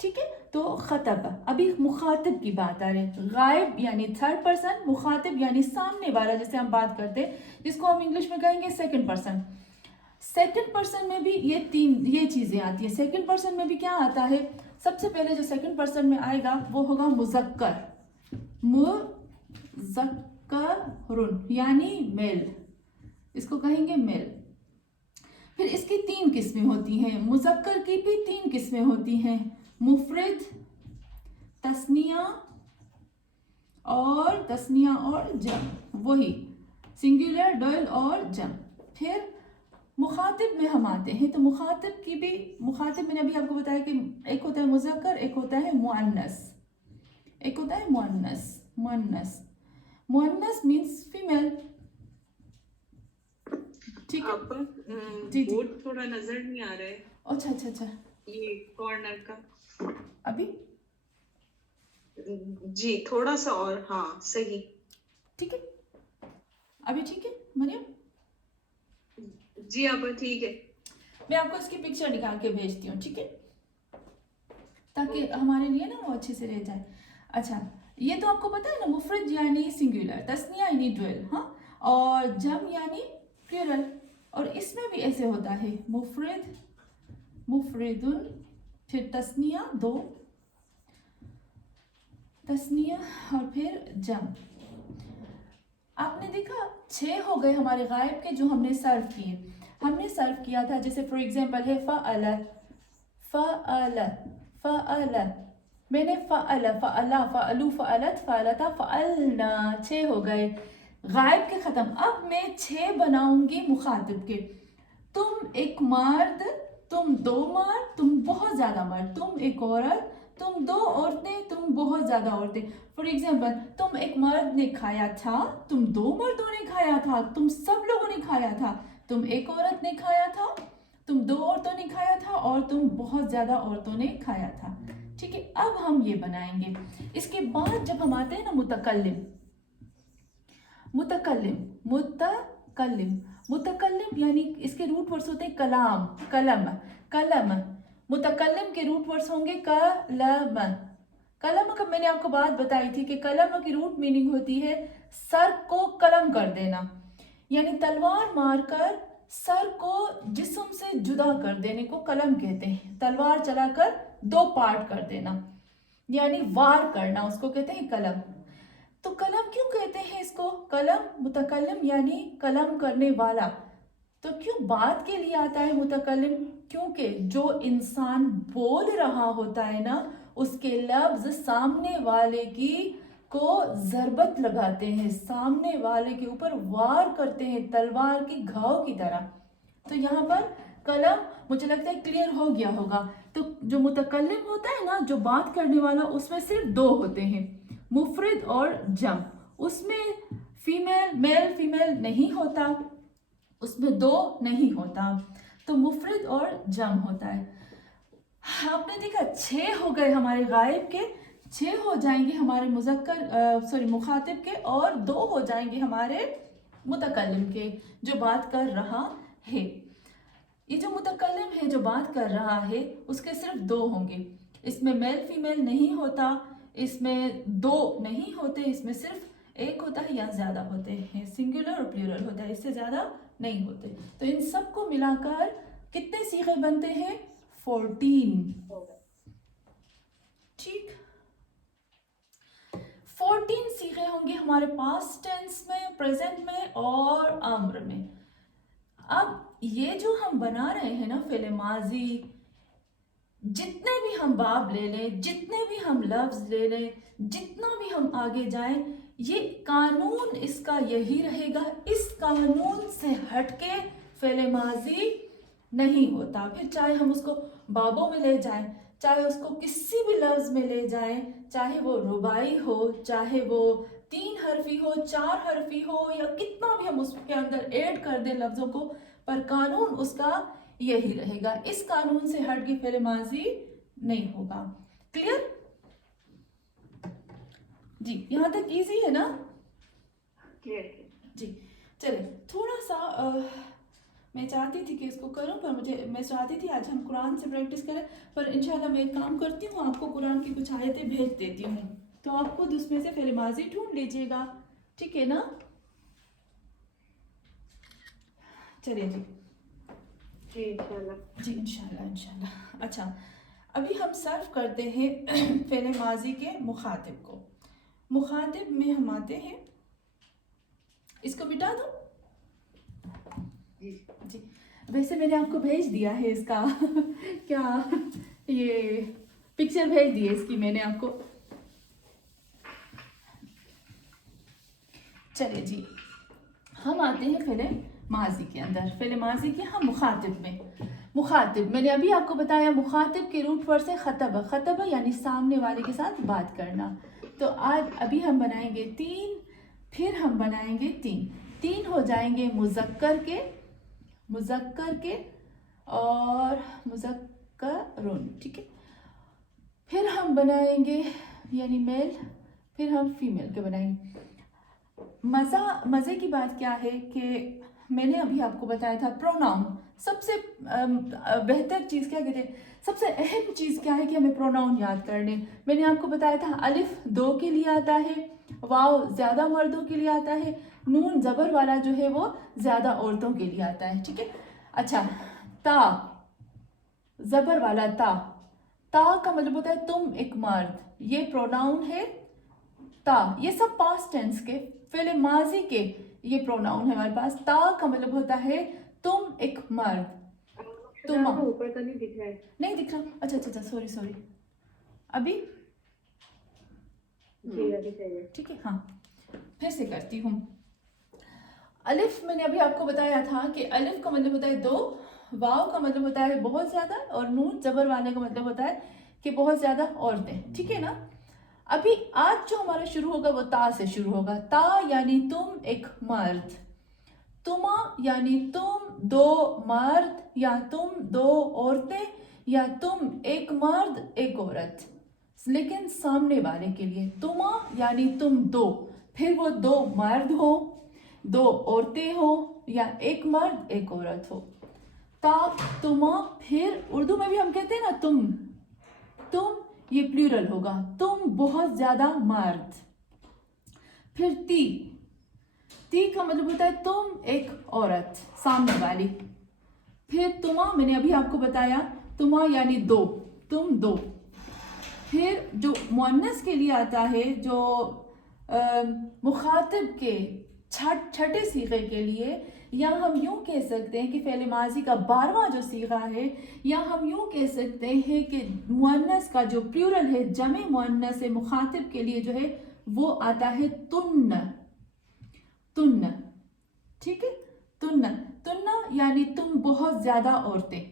ठीक है? तो खतब। अभी मुखातिब की बात आ रही है। गायब यानी थर्ड पर्सन, मुखातिब यानी सामने वाला, जैसे हम बात करते हैं, जिसको हम इंग्लिश में कहेंगे सेकंड पर्सन। सेकंड पर्सन में भी ये चीज़ें आती है। सेकंड पर्सन में भी क्या आता है? सबसे पहले जो सेकंड पर्सन में आएगा वो होगा मुज़क्कर, मुज़क्करुन यानी मेल, इसको कहेंगे मेल। फिर इसकी 3 किस्में होती हैं। मुज़क्कर की भी 3 किस्में होती हैं, मुफरद, तस्निया और जम, वही सिंगुलर, डुअल और जम। फिर मुखातिब में हम आते हैं, तो मुखातिब की भी, मुखातिब मैंने अभी आपको बताया कि एक होता है मुज़क्कर, एक होता है मुअन्नस, एक होता है मुअन्नस। मुअन्नस, मुअन्नस मीन्स फीमेल, ठीक है? जी बोर्ड थोड़ा नजर नहीं आ रहा है। अच्छा अच्छा अच्छा, ये कॉर्नर का अभी जी थोड़ा सा और, हाँ सही, ठीक है? अभी ठीक है मरियम? जी अब ठीक है। मैं आपको इसकी पिक्चर निकाल के भेजती हूँ, ठीक है? ताकि हमारे लिए ना वो अच्छे से रह जाए। अच्छा, ये तो आपको पता है ना, मुफरद यानी सिंगुलर, तस्निया यानी डुअल, हाँ, और जम यानी प्लूरल। और इसमें भी ऐसे होता है, मुफरद, मुफरदुन, फिर तस्निया 2, तस्निया और फिर जम। आपने देखा 6 हो गए हमारे गायब के जो हमने सर्व किए। हमने सर्व किया था, जैसे फॉर एग्जांपल है फ़अल, फ़अल, फ़अल, मैंने फ़अल, फ़अला, फ़अलू, फ़अलत, फ़अलता, फ़अलना, 6 हो गए गायब के ख़त्म। अब मैं 6 बनाऊंगी मुखातिब के। तुम एक मर्द, तुम 2 मर्द, तुम बहुत ज़्यादा मर्द, तुम एक औरत, तुम 2 औरतें, तुम बहुत ज़्यादा औरतें। फॉर एग्जाम्पल, तुम एक मर्द ने खाया था, तुम 2 मर्दों ने खाया था, तुम सब लोगों ने खाया था, तुम एक औरत ने खाया था, तुम 2 औरतों ने खाया था, और तुम बहुत ज़्यादा औरतों ने खाया था, ठीक है? अब हम ये बनाएंगे। इसके बाद जब हम आते हैं ना मुतकल्लिम, मुतकल्लिम, मुतकल्लिम, मुतकल्लिम यानी इसके रूट वर्ड्स होते हैं कलाम, कलम, कलम। मुतकल्लिम के रूट वर्ड्स होंगे कलम। कलम का मैंने आपको बात बताई थी कि कलम की रूट मीनिंग होती है सर को कलम कर देना, यानी तलवार मारकर सर को जिस्म से जुदा कर देने को कलम कहते हैं। तलवार चलाकर दो पार्ट कर देना यानी वार करना, उसको कहते हैं कलम। तो कलम क्यों कहते हैं इसको कलम? मुतकल्लिम यानी कलम करने वाला। तो क्यों बात के लिए आता है मुतकल्लिम? क्योंकि जो इंसान बोल रहा होता है ना, उसके लफ्ज सामने वाले की को जरबत लगाते हैं, सामने वाले के ऊपर वार करते हैं तलवार की घाव की तरह। तो यहाँ पर कलम मुझे लगता है क्लियर हो गया होगा। तो जो मुतकल्लिम होता है ना, जो बात करने वाला, उसमें सिर्फ दो होते हैं, मुफरद और जम। उसमें फीमेल मेल फीमेल नहीं होता, उसमें दो नहीं होता, तो मुफरद और जम होता है। आपने देखा 6 हो गए हमारे गायब के, 6 हो जाएंगे हमारे मुज़क्कर मुखातिब के, और 2 हो जाएंगे हमारे मुतकल्लिम के जो बात कर रहा है। ये जो मुतकल्लिम है जो बात कर रहा है उसके सिर्फ 2 होंगे, इसमें मेल फीमेल नहीं होता, इसमें 2 नहीं होते, इसमें सिर्फ 1 होता है या ज़्यादा होते हैं, सिंगुलर और प्लूरल होता है, इससे ज़्यादा नहीं होते। तो इन सबको मिलाकर कितने सीखे बनते हैं? 14। ठीक, 14 सीखे होंगे हमारे पास्ट टेंस में, प्रेजेंट में और अम्र में। अब ये जो हम बना रहे हैं ना फ़िल माजी, जितने भी हम बाब ले लें, जितने भी हम लफ्ज ले लें, जितना भी हम आगे जाएं, ये कानून इसका यही रहेगा। इस कानून से हटके फ़िल माजी नहीं होता। फिर चाहे हम उसको बाबों में ले जाएं, चाहे उसको किसी भी लफ्ज में ले जाएं, चाहे वो रुबाई हो, चाहे वो 3 हरफी हो, 4 हरफी हो, या कितना भी हम उसके अंदर ऐड कर दें लफ्जों को, पर कानून उसका यही रहेगा। इस कानून से हट के फ़िल माजी नहीं होगा। क्लियर जी? यहाँ तक इजी है ना? क्लियर जी। चले थोड़ा सा मैं चाहती थी कि इसको करूं, पर मैं चाहती थी आज हम कुरान से प्रैक्टिस करें, पर इंशाल्लाह मैं एक काम करती हूँ, आपको कुरान की कुछ आयतें भेज देती हूँ, तो आप खुद उसमें से फ़िल माजी ढूंढ लीजिएगा, ठीक है ना? चलिए जी जी इंशाल्लाह। जी इंशाल्लाह इंशाल्लाह। अच्छा, अभी हम सर्व करते हैं फ़िल माजी के मुखातिब को। मुखातिब में हम आते हैं, इसको मिटा दो जी। वैसे मैंने आपको भेज दिया है इसका क्या ये पिक्चर भेज दी है इसकी मैंने आपको। चलिए जी, हम आते हैं फ़िल माजी के अंदर, फ़िल माजी के हम मुखातिब में। मुखातिब मैंने अभी आपको बताया, मुखातिब के रूट वर्ड से खतब, खतब यानी सामने वाले के साथ बात करना। तो आज अभी हम बनाएंगे 3, फिर हम बनाएंगे 3 हो जाएंगे मुज़क्कर के और मुज़क्करुन, ठीक है। फिर हम बनाएंगे यानी मेल, फिर हम फीमेल के बनाएंगे। मज़े की बात क्या है कि मैंने अभी आपको बताया था प्रोनाउन, सबसे बेहतर चीज़ क्या कहते हैं, सबसे अहम चीज़ क्या है कि हमें प्रोनाउन याद करने। मैंने आपको बताया था अलिफ 2 के लिए आता है, वाव ज़्यादा मर्दों के लिए आता है, नून ज़बर वाला जो है वो ज़्यादा औरतों के लिए आता है, ठीक है। अच्छा, ता ज़बर वाला ता का मतलब होता है तुम एक मर्द, ये प्रोनाउन है ता। ये सब पास्ट टेंस के, फ़िल माजी के ये प्रोनाउन है हमारे पास। ता का मतलब होता है तुम एक मर्द, तुम ऊपर तो नहीं दिख रहा है? नहीं दिख रहा? अच्छा सॉरी अभी जी अभी चाहिए, ठीक है। हाँ, फिर से करती हूँ। अलिफ मैंने अभी आपको बताया था कि अलिफ का मतलब होता है 2, वाव का मतलब होता है बहुत ज़्यादा, और नून ज़बर वाले का मतलब होता है कि बहुत ज़्यादा औरतें, ठीक है ना। अभी आज जो हमारा शुरू होगा वो ता से शुरू होगा। ता यानी तुम एक मर्द, तुमा यानी तुम 2 मर्द, या तुम 2 औरतें, या तुम एक मर्द एक औरत, लेकिन सामने वाले के लिए। तुमा यानी तुम 2, फिर वो 2 मर्द हो दो औरतें हो या एक मर्द एक औरत हो। ता, तुमा, फिर उर्दू में भी हम कहते हैं ना तुम ये प्लूरल होगा, तुम बहुत ज्यादा मर्द। फिर ती का मतलब होता है तुम एक औरत, सामने वाली। फिर तुमा, मैंने अभी आपको बताया, तुमा यानी दो, तुम दो। फिर जो मुअन्नस के लिए आता है, जो मुखातिब के छठे सीगे के लिए, या हम यूं कह सकते हैं कि फ़ेल माजी का 12वां जो सीगा है, या हम यूं कह सकते हैं कि मुअन्नस का जो प्लूरल है, जमे मुअन्नस है मुखातिब के लिए जो है, वो आता है तुन्न। ठीक है, तुन्ना यानी तुम बहुत ज्यादा औरतें,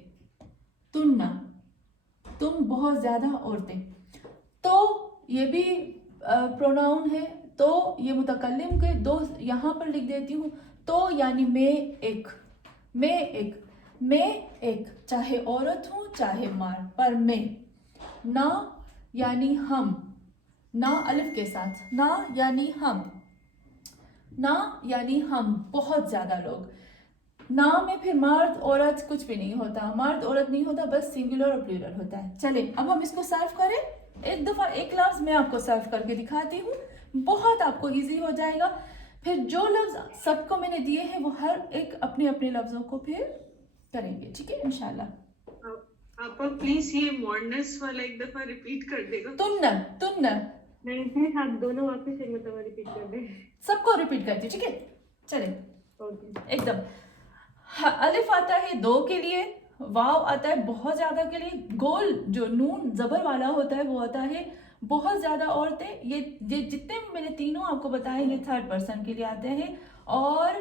तुम बहुत ज्यादा औरतें। तो ये भी प्रोनाउन है, तो ये मुतकल्लिम के दो यहाँ पर लिख देती हूँ। तो यानी मैं एक, चाहे औरत हूँ चाहे मर्द, पर मैं। ना यानी हम, ना अलिफ के साथ, ना यानी हम बहुत ज्यादा लोग। ना में फिर मर्द औरत कुछ भी नहीं होता, मर्द औरत नहीं होता, बस सिंगुलर और प्लूरल होता है। चले अब हम इसको सर्व करें। एक दफा एक लफ्ज मैं आपको सर्व करके दिखाती हूँ, बहुत आपको इजी हो जाएगा। फिर जो लफ्ज सबको मैंने दिए हैं वो हर एक अपने अपने लफ्जों को फिर करेंगे, ठीक है इंशाल्लाह। आप प्लीज ये मॉर्नस वाला एक दफा रिपीट कर देगा। तुन्न नहीं प्लीज आप दोनों वापस एक मतलब रिपीट कर दें। सबको रिपीट करती हूँ, ठीक है चले ओके। एकदम। अलिफ आता है दो के लिए, वाव आता है बहुत ज्यादा के लिए, गोल जो नून जबर वाला होता है वो आता है बहुत ज्यादा औरतें। ये जितने भी मैंने तीनों आपको बताए ये थर्ड पर्सन के लिए आते हैं, और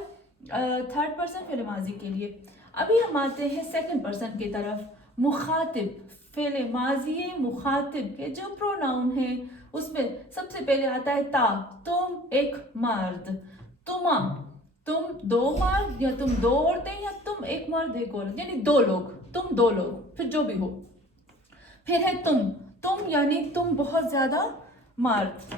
थर्ड पर्सन फ़ेल माजी के लिए। अभी हम आते हैं सेकंड पर्सन की तरफ। मुखातिब, फ़ेल माजी मुखातिब के जो प्रोनाउन है उसमें सबसे पहले आता है ता, तुम एक मर्द। तुमा, तुम दो मर्द या तुम दो औरतें, या तुम एक मर्द एक औरत, यानी दो लोग, तुम दो लोग, फिर जो भी हो। फिर है तुम यानी तुम बहुत ज्यादा मर्द,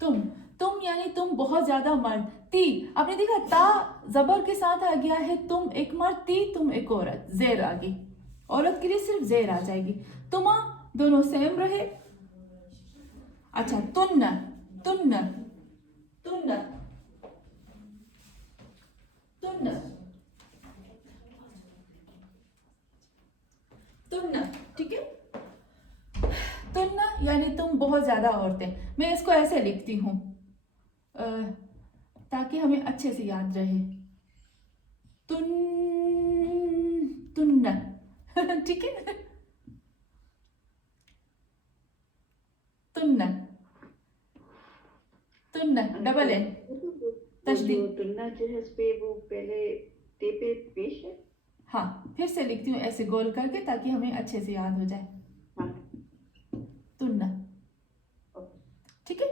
तुम यानी तुम बहुत ज्यादा मर्द। ती, आपने देखा ता जबर के साथ आ गया है, तुम एक मर्द, ती तुम एक औरत, जेर आ गई, औरत के लिए सिर्फ जेर आ जाएगी। तुमा दोनों सेम रहे। अच्छा तुन्न ठीक है। तुन्ना यानी तुम बहुत ज्यादा औरतें। मैं इसको ऐसे लिखती हूँ ताकि हमें अच्छे से याद रहे। तुन्ना ठीक है, तुन्ना डबल एन तशदीद। तुलना जो है उसपे वो पहले ते पे पेश है। हाँ फिर से लिखती हूँ ऐसे गोल करके ताकि हमें अच्छे से याद हो जाए। हाँ तुन्ना, ठीक है।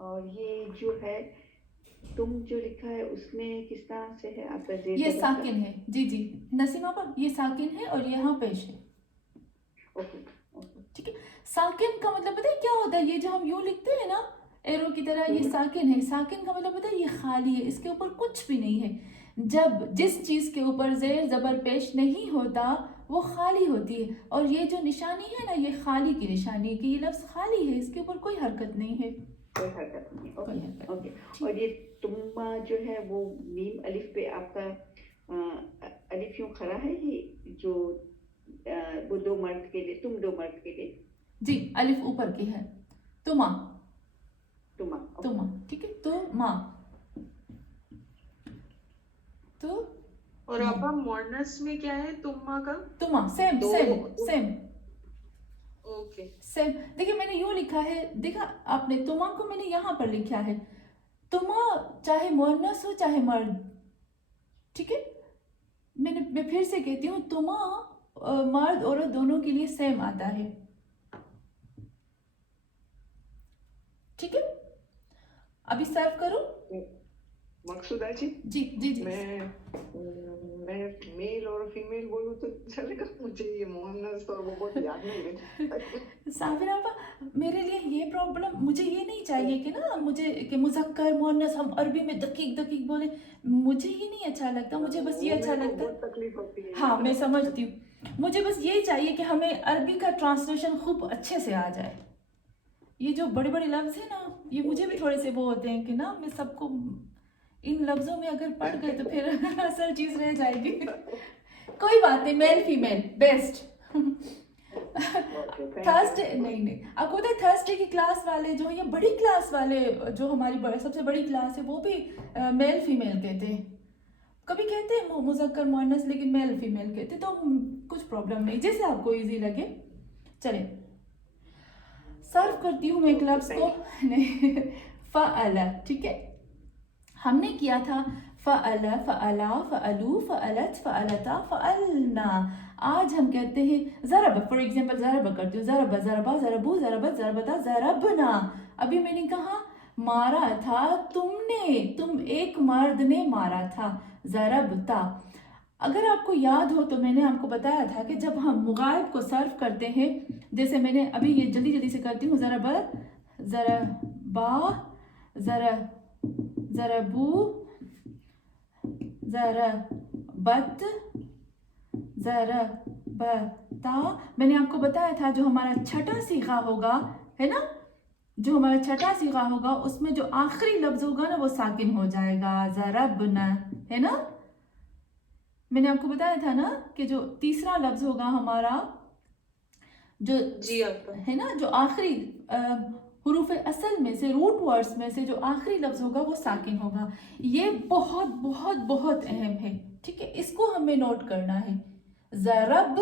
और ये जो है तुम जो लिखा है उसमें किस तरह से है आपका जेर? ये साकिन है, जी नसीमा पर ये साकिन है और ये यहाँ पेश है। ओके ठीक है। साकिन का मतलब पता है क्या होता है? ये जो हम यूं लिखते हैं ना एरो की तरह, ये साकिन है। साकिन का मतलब पता है ये खाली है, इसके ऊपर कुछ भी नहीं है। जब जिस चीज के ऊपर जेर जबर पेश नहीं होता वो खाली होती है, और ये जो निशानी है ना ये खाली की निशानी है कि ये लफ्ज खाली है, इसके ऊपर कोई हरकत नहीं है। कोई हरकत नहीं। कोई हरकत ओके। और ये तुम जो है वो मीम अलिफ पे आपका अलिफ यूं खड़ा है, ये जो वो दो मर्द के लिए, तुम दो मर्द के लिए जी अलिफ ऊपर की है। तुमा तुमा ठीक है। तुमा तो और आपका मॉर्नस में क्या है तुम्मा का? तुमा सेम ओके देखिए मैंने यूं लिखा है, देखा आपने तुमा को मैंने यहाँ पर लिखा है। तुमा चाहे मुअन्नस हो चाहे मर्द, ठीक है। मैं फिर से कहती हूँ तुमा मर्द औरत दोनों के लिए सेम आता है, ठीक है। अभी सर्व करूं? मकसूदा जी, जी जी जी। मैं मेल और फीमेल बोलूँ तो चलेगा? मुझे ये मोहनस और वो बहुत याद नहीं रहता। साबिरा आपा, मेरे लिए ये प्रॉब्लम, मुझे ये नहीं चाहिए कि ना मुझे कि मुज़क्कर मुअन्नस हम अरबी में दकीक दकीक बोले, मुझे ये नहीं अच्छा लगता, मुझे बस ये अच्छा मेरे को लगता है। बहुत तकलीफ होती है। हाँ मैं समझती हूँ, मुझे बस ये चाहिए कि हमें अरबी का ट्रांसलेशन खूब अच्छे से आ जाए। ये जो बड़े बड़े लफ्ज़ हैं ना, ये मुझे भी थोड़े से वो होते हैं कि ना मैं सबको इन लफ्ज़ों में अगर पढ़ गए तो फिर असल चीज़ रह जाएगी। कोई बात नहीं, मेल फीमेल बेस्ट। थर्सडे नहीं, आपको पता है थर्सडे की क्लास वाले जो ये बड़ी क्लास वाले, जो हमारी सबसे बड़ी क्लास है, वो भी मेल फीमेल कहते हैं। कभी कहते हैं मुज़क्कर मुअन्नस, लेकिन मेल फीमेल कहते, तो कुछ प्रॉब्लम नहीं, जैसे आपको इजी लगे। चले सर्व करती हूँ मैं एक लफ्ज़ को। नहीं, फ़अला, ठीक है, हमने किया था फ़अला, फ़अला, फ़अलू, फ़अलत, फ़अलता, फ़अलना। आज हम कहते हैं ज़रब। फॉर एग्जाम्पल ज़रब करती हूँ, ज़रब, ज़रबा, ज़रबू, ज़रबत, ज़रबता, ज़रबना। अभी मैंने कहा मारा था तुमने, तुम एक मर्द ने मारा था, ज़रबता। अगर आपको याद हो तो मैंने आपको बताया था कि जब हम मुगायब को सर्व करते हैं, जैसे मैंने अभी ये जल्दी जल्दी से करती हूँ, ज़रबत, ज़रबा, ज़रबू, ज़रबत, ज़रबता। मैंने आपको बताया था जो हमारा छठा सीगा होगा, है ना, जो हमारा छठा सीगा होगा उसमें जो आखिरी लफ्ज़ होगा ना वो साकिन हो जाएगा, ज़रबना, है ना। मैंने आपको बताया था ना कि जो तीसरा लफ्ज़ होगा हमारा, जो जी आपा। है ना, जो आखिरी हुरूफ असल में से, रूट वर्ड्स में से जो आखिरी लफ्ज़ होगा वो साकिन होगा। ये बहुत बहुत बहुत अहम है, ठीक है, इसको हमें नोट करना है। ज़रब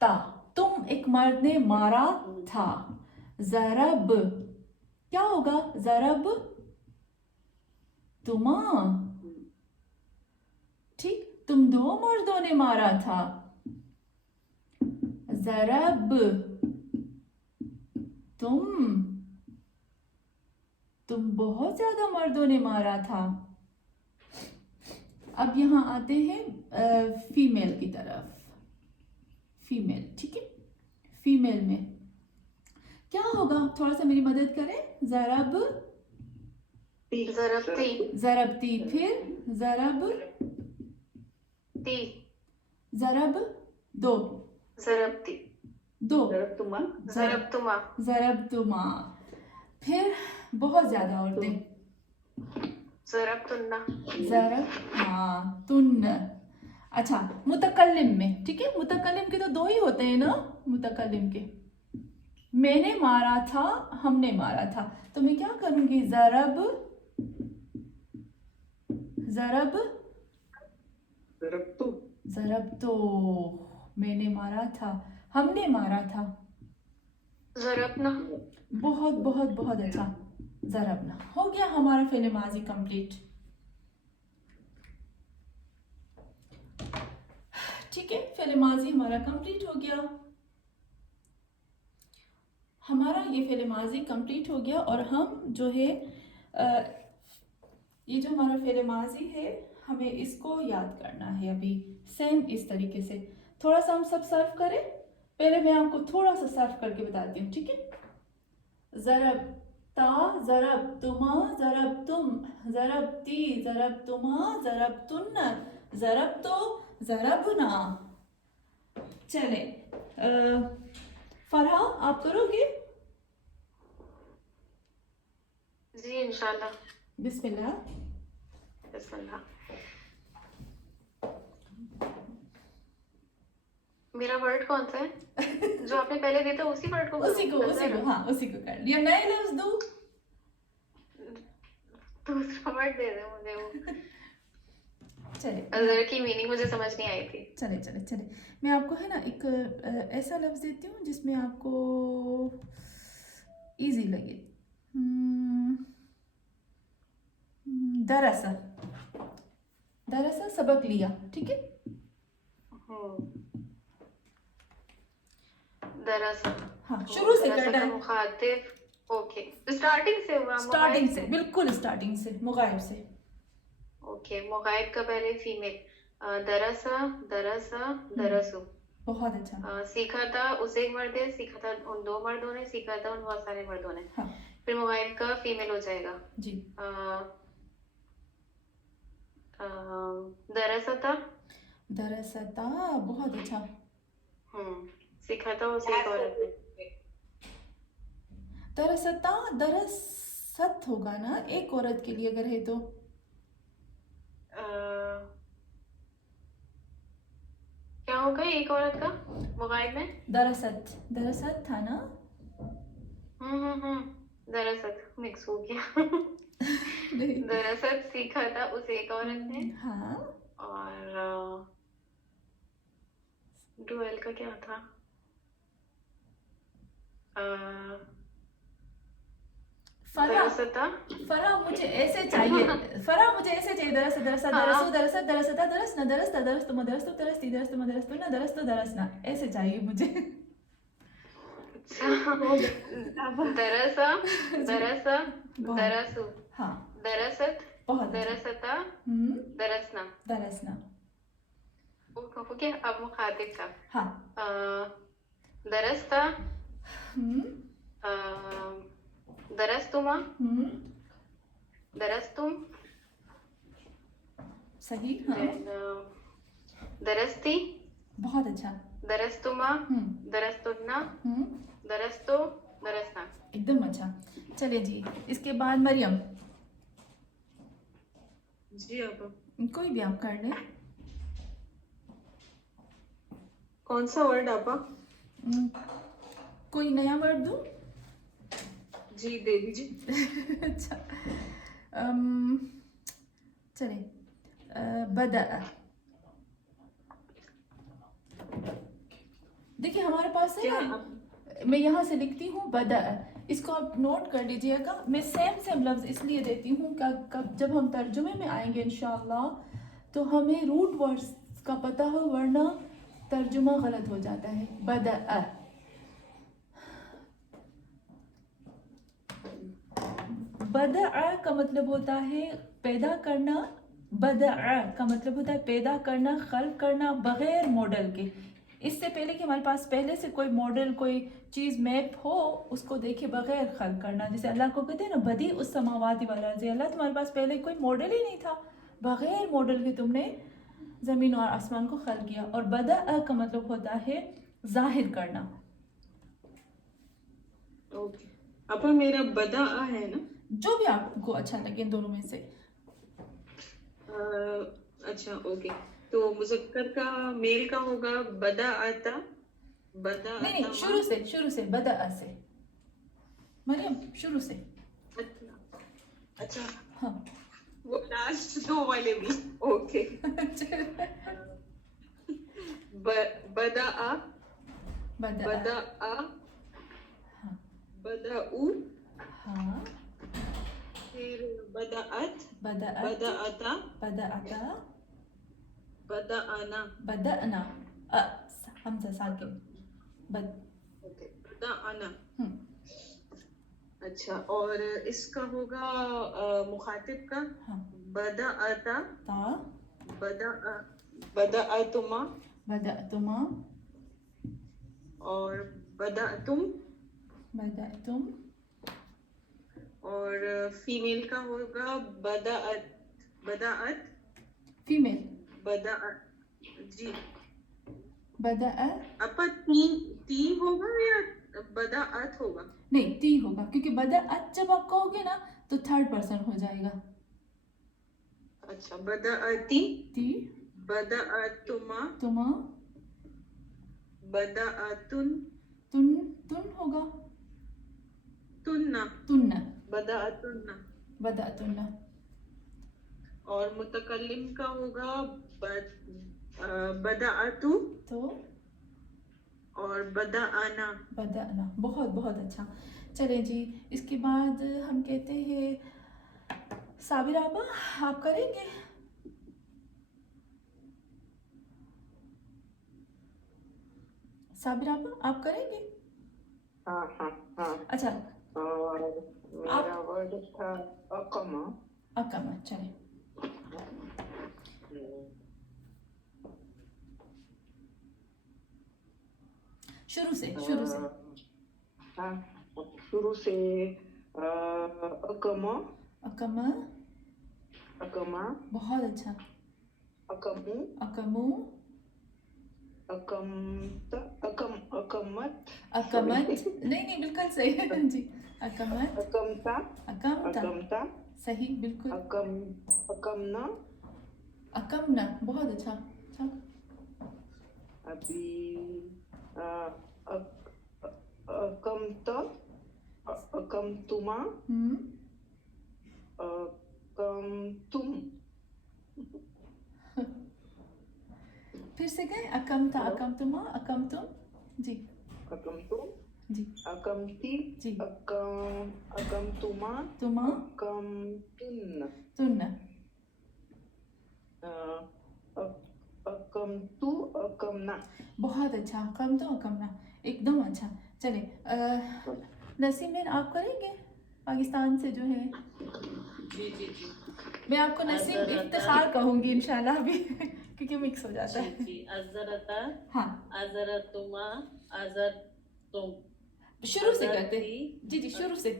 ता, तुम एक मर्द ने मारा था। ज़रब क्या होगा? ज़रब तुमा, ठीक, तुम दो मर्दों ने मारा था। ज़रब तुम बहुत ज्यादा मर्दों ने मारा था। अब यहाँ आते हैं फीमेल की तरफ। फीमेल, ठीक है, फीमेल में क्या होगा? थोड़ा सा मेरी मदद करें। ज़रब, ज़रबती, ज़रबती, फिर ज़रब ती, ज़रब दो, ज़रबती, दो, ज़रबतुमा, ज़रबतुमा, ज़रबतुमा, फिर बहुत ज्यादा औरतें, ज़रबतुन्ना, ज़रब, हाँ, तुन्न। अच्छा, मुतकल्लिम में, ठीक है, मुतकल्लिम के तो दो ही होते हैं ना, मुतकल्लिम के। मैंने मारा था, हमने मारा था, तो मैं क्या करूंगी? ज़रब, ज़रब, ज़रबतु, ज़रब तो मैंने मारा था, हमने मारा था। ज़रबना, बहुत बहुत बहुत अच्छा, ज़रबना। हो गया हमारा फ़िल माज़ी कंप्लीट, ठीक है, फ़िल माज़ी हमारा कंप्लीट हो गया। हमारा ये फ़िल माज़ी कंप्लीट हो गया और हम जो है ये जो हमारा फ़िल माज़ी है हमें इसको याद करना है अभी सेम इस तरीके से। थोड़ा सा हम सब सर्व करें, पहले मैं आपको थोड़ा सा सर्व करके बताती हूँ, ठीक है। ज़रब ता, ज़रब तुमा, ज़रब तुम, ज़रब ती, ज़रब तुमा, ज़रब तुन्ना, ज़रब तो, ज़रबना। चले फरहा आप करोगे? जी इंशाल्लाह। बिस्मिल्लाह। बिस्मिल्लाह। मेरा वर्ड कौन सा है? जो आपने पहले दिया था उसी वर्ड को उसी को हाँ उसी को कर लिया। नए लफ्ज दो, दूसरा वर्ड दे दे मुझे वो। चले अज़र की मीनिंग मुझे समझ नहीं आई थी। चले चले चले मैं आपको है ना एक ऐसा लफ्ज देती हूँ जिसमें आपको इजी लगे। दरअसल, दरअसल सबक लिया, ठीक है। दरअसल, हाँ शुरू से करना है, मुखातिब, ओके, स्टार्टिंग से हुआ, स्टार्टिंग से, बिल्कुल स्टार्टिंग से, मुगायब से। ओके, मुगाइब का पहले फीमेल, दरसा, दरसा, दरसु। बहुत अच्छा। सीखा था उसे एक मर्द है, सीखा था उन दो मर्दों ने, सीखा था उन बहुत सारे मर्दों ने। हाँ फिर मुगाइब का फीमेल हो जाएगा। जी। दरसता, दरसता, बहुत अच्छा। सीखा था उसे एक औरत ने। दरसता, दरसत होगा ना एक औरत के लिए अगर है तो। क्या होगा एक औरत का मुगाइब में? दरसत, दरसत था ना। दरसत मिक्स हो गया। दरसत सीखा था उसे एक औरत ने। हाँ। और डुएल का क्या था? दरसता, फरा मुझे ऐसे चाहिए, फरा मुझे ऐसे चाहिए। दरस, दरसा, दरसु, दरसत, दरसता, दरस न, दरस त, दरस तुम, दरस तु, दरस ती, दरस तुम, दरस तु न, दरस तो, दरस ना, ऐसे चाहिए मुझे। दरसा, दरसा, दरसु, हाँ दरसत, बहुत दरसता, दरसना। दरसना। हो गया। अब मुखातिब का। हाँ। दरस्ता, दरस्तुमा, दरस्तुम, सही। हाँ दरस्ती, बहुत अच्छा। दरस्तुमा, दरस्तुन्ना, दरस्तो, दरसना। एकदम अच्छा। चलिए जी, इसके बाद मरियम। जी आपा। कोई भी आप कर ले। कौन सा वर्ड आपा? कोई नया वर्ड दूं? जी दे दीजिए। अच्छा, चले। बदा। देखिए हमारे पास है ना, मैं यहाँ से लिखती हूँ बदा, इसको आप नोट कर लीजिएगा। मैं सेम लफ्ज इसलिए देती हूँ जब हम तर्जुमे में आएंगे इंशाल्लाह तो हमें रूट वर्ड्स का पता हो, वरना तर्जुमा गलत हो जाता है। बदा, बदा का मतलब होता है पैदा करना। बदा का मतलब होता है पैदा करना, खल्क करना बगैर मॉडल के। इससे पहले कि हमारे पास पहले से कोई मॉडल, कोई चीज़ मैप हो, उसको देखे बगैर खल्क करना। जैसे अल्लाह को कहते हैं ना, बदी उस समावाती वाला, जैसे अल्लाह तुम्हारे पास पहले कोई मॉडल ही नहीं था, बगैर मॉडल के तुमने ज़मीन और आसमान को खल्क किया। और बदा का मतलब होता है जाहिर करना। ओके आपा, मेरा बदा है ना? जो भी आपको अच्छा लगे इन दोनों में से। अच्छा ओके, तो मुज़क्कर का, मेल का होगा बदा आता, बदा नहीं, शुरू से बदा से मरियम, शुरू से। अच्छा हाँ वो लास्ट दो वाले भी। ओके। बदा आ, बदा आ, बदाऊ, हाँ, फिर बदाअत, बदाअत, बदाअता, बदाअता, बदाअना, बदाअना, हमजा साकिन, बदाअना। अच्छा, और इसका होगा मुखातिब का। हाँ, बदाअता, ता, बदाअतुमा, बदाअतुमा, और बदाअतुम, बदाअतुम, और फीमेल का होगा बदाअत, बदाअत, फीमेल, बदाअत। जी बदाअ। अपा ती होगा या बदाअत होगा? नहीं, ती होगा, क्योंकि बदाअत जब आप कहोगे ना तो थर्ड पर्सन हो जाएगा। अच्छा, बदाअती, ती, बदाअतुमा, तुमा, बदाअतुन, तुन होगा, तुन्ना, तुन्ना, बदाअतुन्ना। बदाअतुन्ना। और मुतकल्लिम का होगा बदाअतु, तो और बदाअना। बदाअना। बहुत बहुत अच्छा। चले जी, इसके बाद हम कहते हैं साबिरा आपा, आप करेंगे? साबिरा आपा, आप करेंगे? हाँ हाँ हाँ। अच्छा, और मेरा वर्ड था अकमा। अकमा। चले। शुरू से हाँ, शुरू से अकम अकम, अकमा बहुत अच्छा, अकमु अकमु, अकमत अकमत अकमत, नहीं बिल्कुल सही है जी, अकमत, अकमता अकमता, अकमता सही बिल्कुल, अकमना अकमना, बहुत अच्छा, अच्छा, अभी अकमत अकमतुमा अकमतुम फिर से गए, अकमता, अकमतुमा, अकमतुम, जी अकमतुम जी अकमती जी, अकमतुमा तुमा, अकमतुन तुन्ना, अकमतु अकमना। बहुत अच्छा, अकम तो अकमना, एकदम अच्छा। चले नसीम बेन आप करेंगे पाकिस्तान से जो है? जी जी जी मैं आपको नसीम इफ्तिखार कहूंगी इंशाल्लाह अभी क्योंकि मिक्स हो जाता है। जी अजरता हाँ, अजरतुमा अजरतुम शुरू से करते, जी जी शुरू से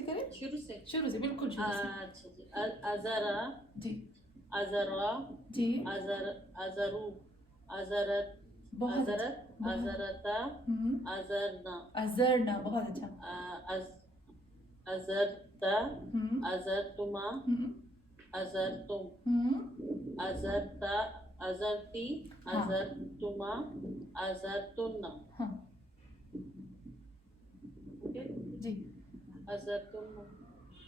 करें, शुरू से बिल्कुल शुरू से। अच्छा जी अजरा जी अजरा जी, अजरू अजरत बहुत अजरत अच्छा, अजरता अजरना अजरना, बहुत अच्छा, अजरता अजरतुमा अजरतुम अजरता अजरती हाँ। अजरतुमा अजरतुन्ना हाँ जी, अजरतुन्ना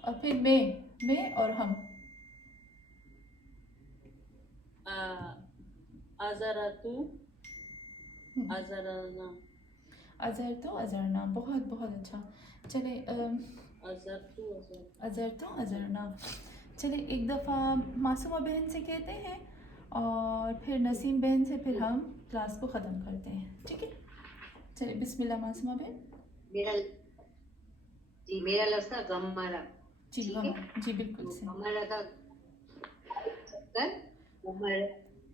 और फिर मैं और हम, अजरतु अजरना अजर तो अजरना, बहुत बहुत अच्छा। चले अजरतु अजर तो अजरना, चले एक दफ़ा मासूमा बहन से कहते हैं और फिर नसीम बहन से, फिर हम क्लास को ख़त्म करते हैं, ठीक है? चले बिस्मिल्लाह मासूमा बहन। मेरा लफ्ज़ था गमारा, जी ठीक है? जी बिल्कुल सही, गमारा का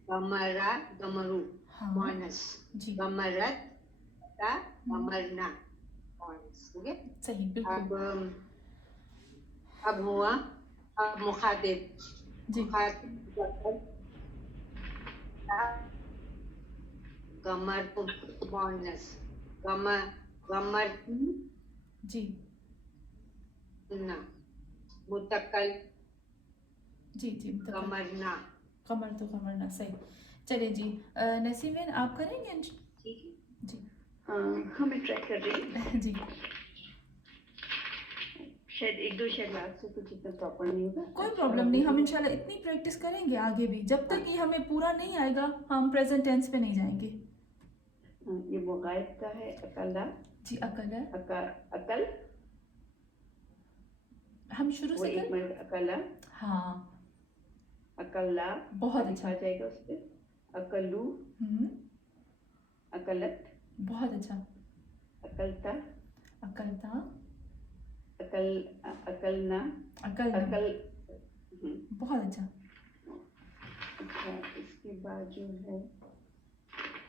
गमरा गमरू हाँ मानस, जी गमरत का गमरना मानस, ठीक है? सही बिल्कुल, अब हुआ अब मुखातिब, जी गमरतुम मानस, गमरतुम जी ना मुतक्कल जी जी, गमरना, कमर तो कमरना, सही। चले जी नसीम बहन आप करेंगे? ठीक है? जी हाँ मैं ट्राई कर रही हूँ, जी, शायद एक दो शायद लास्ट से कुछ इतना प्रॉपर नहीं होगा, कोई प्रॉब्लम नहीं, हम इंशाल्लाह इतनी प्रैक्टिस करेंगे आगे भी, जब तक ये हमें पूरा नहीं आएगा हम प्रेजेंट टेंस पे नहीं जाएंगे। ये मुगायब का है, अकला, जी अकल है, अकल हम शुरू वो से एक करें, मिनट, अकला हाँ अकल्ला बहुत लिखा अच्छा, जाएगा उस पे, अकलू अकलत बहुत अच्छा, अकलता अकलता, अकल अकलना अकल अकल बहुत अच्छा, अच्छा। इसके बाद जो है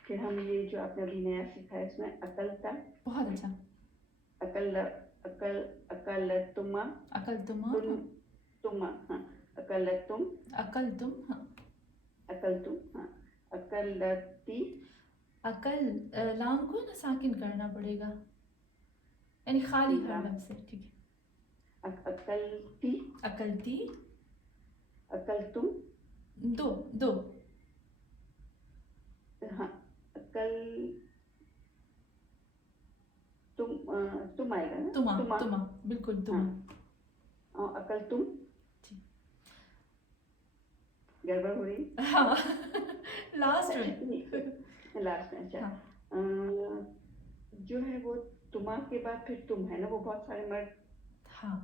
फिर हम ये जो आपने अभी नया सीखा है इसमें अकलता बहुत अच्छा, अकल अकल अकलतुमा अकल तुमा, तुमा हाँ अकलतुम अकल तुम, हाँ अकलतुम हाँ अकलती अकल लाम को ना साकिन करना पड़ेगा, यानी खाली हर लाम। लफ्ज़ से, ठीक है? अकलती अकलती, अकलतुम दो हाँ अकल तुम आएगा ना, तुमा बिल्कुल तुमा, हाँ अकल तुम ठीक, गड़बड़ हो रही हाँ लास्ट में, लास्ट में, अच्छा हाँ जो है वो तुमा के बाद फिर तुम है ना, वो बहुत सारे मर्द, हाँ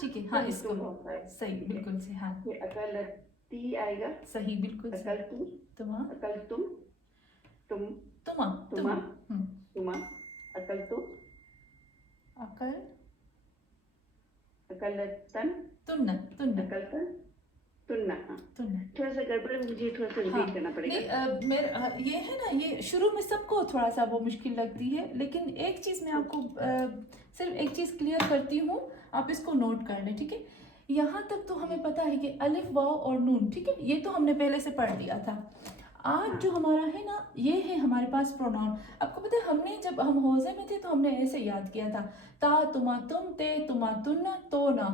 ठीक है, हाँ इसको बहुत सारे, सही बिल्कुल सही, हाँ फिर अकलती आएगा, सही बिल्कुल सही, अकल तुम तुमा अकल तुम तुमा तुमा तुमा अकल तुम अकल अकलतन तुन्ना अकलतन तुन्ना, हाँ तुन्ना। थोड़ा सा गड़बड़ है, मुझे थोड़ा सा रिपीट करना पड़ेगा। नहीं, ये है ना, ये शुरू में सबको थोड़ा सा वो मुश्किल लगती है, लेकिन एक चीज़ मैं आपको सिर्फ एक चीज़ क्लियर करती हूँ, आप इसको नोट कर लें, ठीक है। यहाँ तक तो हमें पता है कि अलिफ वाव और नून, ठीक है, ये तो हमने पहले से पढ़ लिया था। आज जो हमारा है ना, ये है हमारे पास प्रोनाउन। आपको पता है हमने जब हम हौजे में थे तो हमने ऐसे याद किया था, ता तुमा तुम, ते तुमा तुन्ना, तो ना,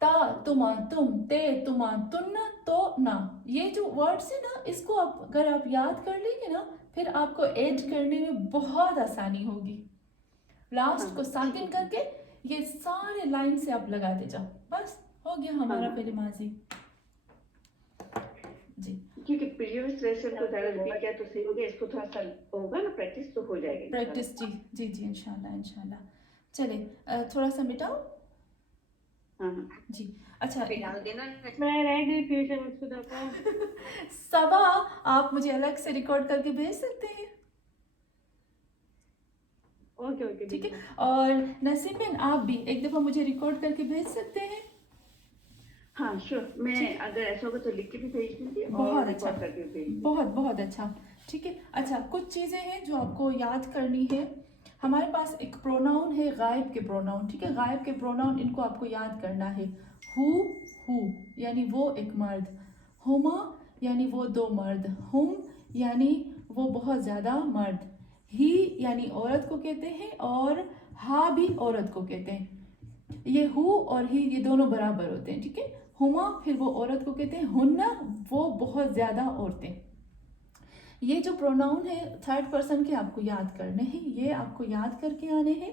ता तुमा तुम, ते तुमा तुन्ना, तो ना। ये जो वर्ड्स है ना, इसको आप अगर आप याद कर लेंगे ना, फिर आपको ऐड करने में बहुत आसानी होगी। लास्ट को साकिन करके ये सारे लाइन से आप लगाते जाओ, बस हो गया हमारा फिर माजी जी। क्योंकि प्रीवियस लेसन को ज़्यादा रिपीट किया तो सही हो गया, इसको थोड़ा सा होगा ना प्रैक्टिस तो हो जाएगी। प्रैक्टिस जी जी जी, इंशाल्लाह इंशाल्लाह। चले थोड़ा सा मिटाओ। हाँ जी अच्छा, डाल देना। मैं रह गई ट्यूशन सुधा का। सबा आप मुझे अलग से रिकॉर्ड करके भेज सकते हैं, ओके ओके ठीक है। और नसीबिन आप भी एक दफ़ा मुझे रिकॉर्ड करके भेज सकते हैं। हाँ श्योर, मैं अगर ऐसा होगा तो लिख के भी भेज दूँगी बहुत और अच्छा, रिकॉर्ड करके भी भेज दूँगी। बहुत बहुत अच्छा, ठीक है। अच्छा, कुछ चीज़ें हैं जो आपको याद करनी है। हमारे पास एक प्रोनाउन है, गायब के प्रोनाउन, ठीक है। गायब के प्रोनाउन इनको आपको याद करना है। हु यानी वो एक मर्द, हुमा यानी वो दो मर्द, हुम यानी वो बहुत ज़्यादा मर्द, ही यानी औरत को कहते हैं, और हा भी औरत को कहते हैं। ये हु और ही ये दोनों बराबर होते हैं, ठीक है। हुमा फिर वो औरत को कहते हैं, हुन्ना वो बहुत ज़्यादा औरतें। ये जो प्रोनाउन है थर्ड पर्सन के आपको याद करने हैं, ये आपको याद करके आने हैं।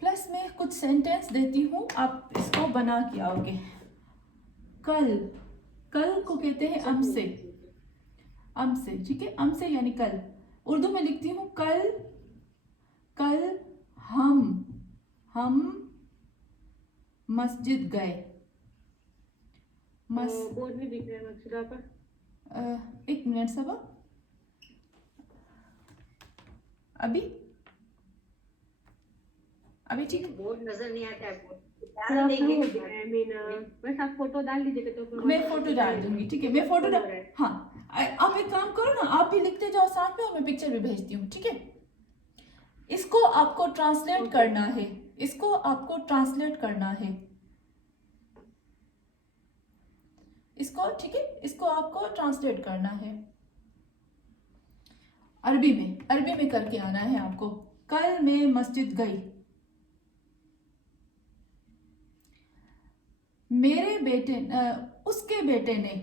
प्लस मैं कुछ सेंटेंस देती हूँ, आप इसको बना के आओगे। कल, कल को कहते हैं अमसे, अमसे, ठीक है। अमसे यानी कल। उर्दू में लिखती हूँ कल, कल हम मस्जिद गए। बोर्ड भी दिख रहा है मक्सुदा पर। एक मिनट सबा, अभी ठीक। बोर्ड नजर नहीं आता है, बोर्ड थोड़ा डाल कम हो देंगे। गया है मीना, बस आप फोटो डाल दीजिएगा तो मैं फोटो डाल दूंगी, ठीक है। मैं फोटो डाल, हाँ आप एक काम करो ना, आप भी लिखते जाओ साथ में और मैं पिक्चर भी भेजती हूँ, ठीक है। इसको आपको ट्रांसलेट करना है, इसको आपको ट्रांसलेट करना है, इसको, ठीक है। इसको आपको ट्रांसलेट करना है अरबी में करके आना है आपको। कल मैं मस्जिद गई, मेरे बेटे उसके बेटे ने,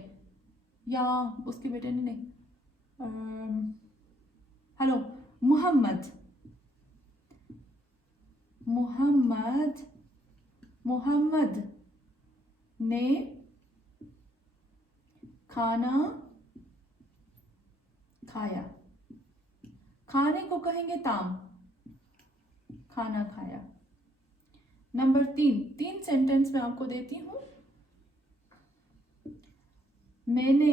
या उसके बेटे ने नहीं, हेलो, मोहम्मद ने खाना खाया। खाने को कहेंगे ताम, खाना खाया। नंबर 3 सेंटेंस में आपको देती हूँ। मैंने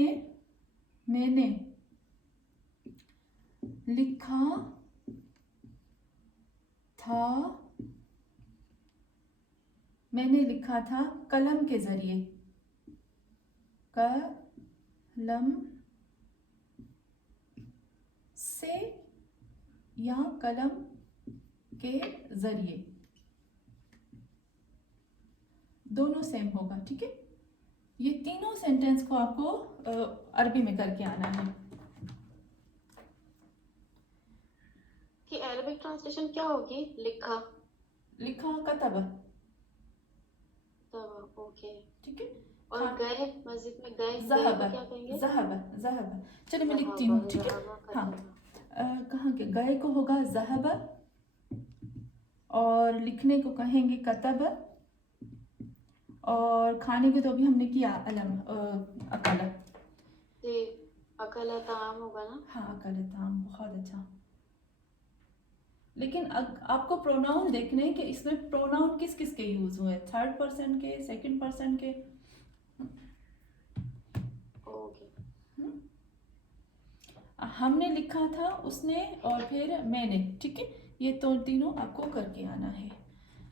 लिखा था कलम के जरिए, कलम से या कलम के जरिए, दोनों सेम होगा, ठीक है। ये तीनों सेंटेंस को आपको अरबी में करके आना है। कि अरबिक ट्रांसलेशन क्या होगी? लिखा कतब, तब, ओके, ठीक है। और गए, मस्जिद में गए, ज़हब, क्या कहेंगे? ज़हब। चलिए मैं लिखती हूँ, ठीक है। हाँ, कहाँ के गए को होगा ज़हब, और लिखने को कहेंगे कतब, और खाने को तो अभी हमने किया अकल, अकल ताम होगा ना। हाँ, अकल ताम, बहुत अच्छा। लेकिन आपको प्रोनाउन देखने हैं कि इसमें प्रोनाउन किस किस के यूज हुए, थर्ड पर्सन के, सेकंड पर्सन के। ओके, हमने लिखा था, उसने, और फिर मैंने, ठीक है। ये तो तीनों आपको करके आना है।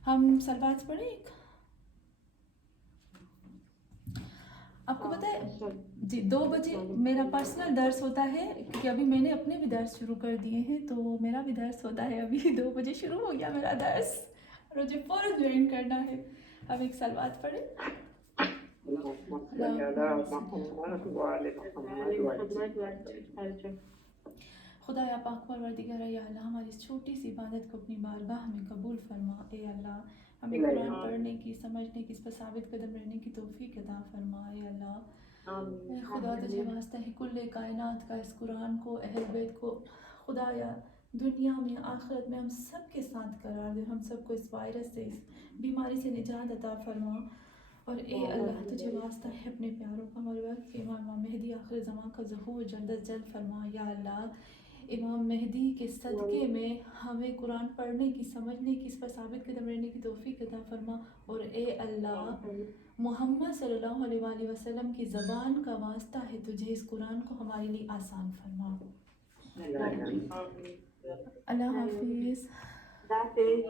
हम सलवाज पढ़े एक, आपको पता है अच्छा, जी 2 बजे मेरा पर्सनल दर्स होता है, क्योंकि अभी मैंने अपने भी दर्स शुरू कर दिए हैं, तो मेरा भी दर्स होता है अभी 2 बजे शुरू हो गया मेरा दर्स और मुझे फ़ौरन ज्वाइन करना है। अब एक सलवात पढ़े। खुदाया पाक परवरदिगार या अल्लाह, हमारी इस छोटी सी इबादत को अपनी बारगाह में कबूल फरमा। ए अल्लाह, हमें कुरान पढ़ने की, समझने की, इस पर साबित कदम रहने की तौफीक अता फरमा। ए अल्लाह, ए खुदा तुझे वास्ता है कुल्ले कायनात का इस कुरान को, अहल बैत को खुदाया दुनिया में आखिरत में हम सब के साथ करार दे, हम सबको इस वायरस से, इस बीमारी से निजात अता फरमा। और ए अल्लाह तुझे वास्ता है अपने प्यारों का, हमारे वक्त के इमाम मेहदी आखिर ज़मान का ज़हूर जल्द अज जल्द फरमा। या अल्लाह, इमाम मेहदी के सदक़े में हमें कुरान पढ़ने की, समझने की, इस पर साबित कदम रहने की तौफीक अता फरमा। और ए अल्लाह, मोहम्मद सल्लल्लाहु अलैहि वसल्लम की ज़बान का वास्ता है तुझे इस कुरान को हमारे लिए आसान फरमा। अल्लाह हाफिज़। That is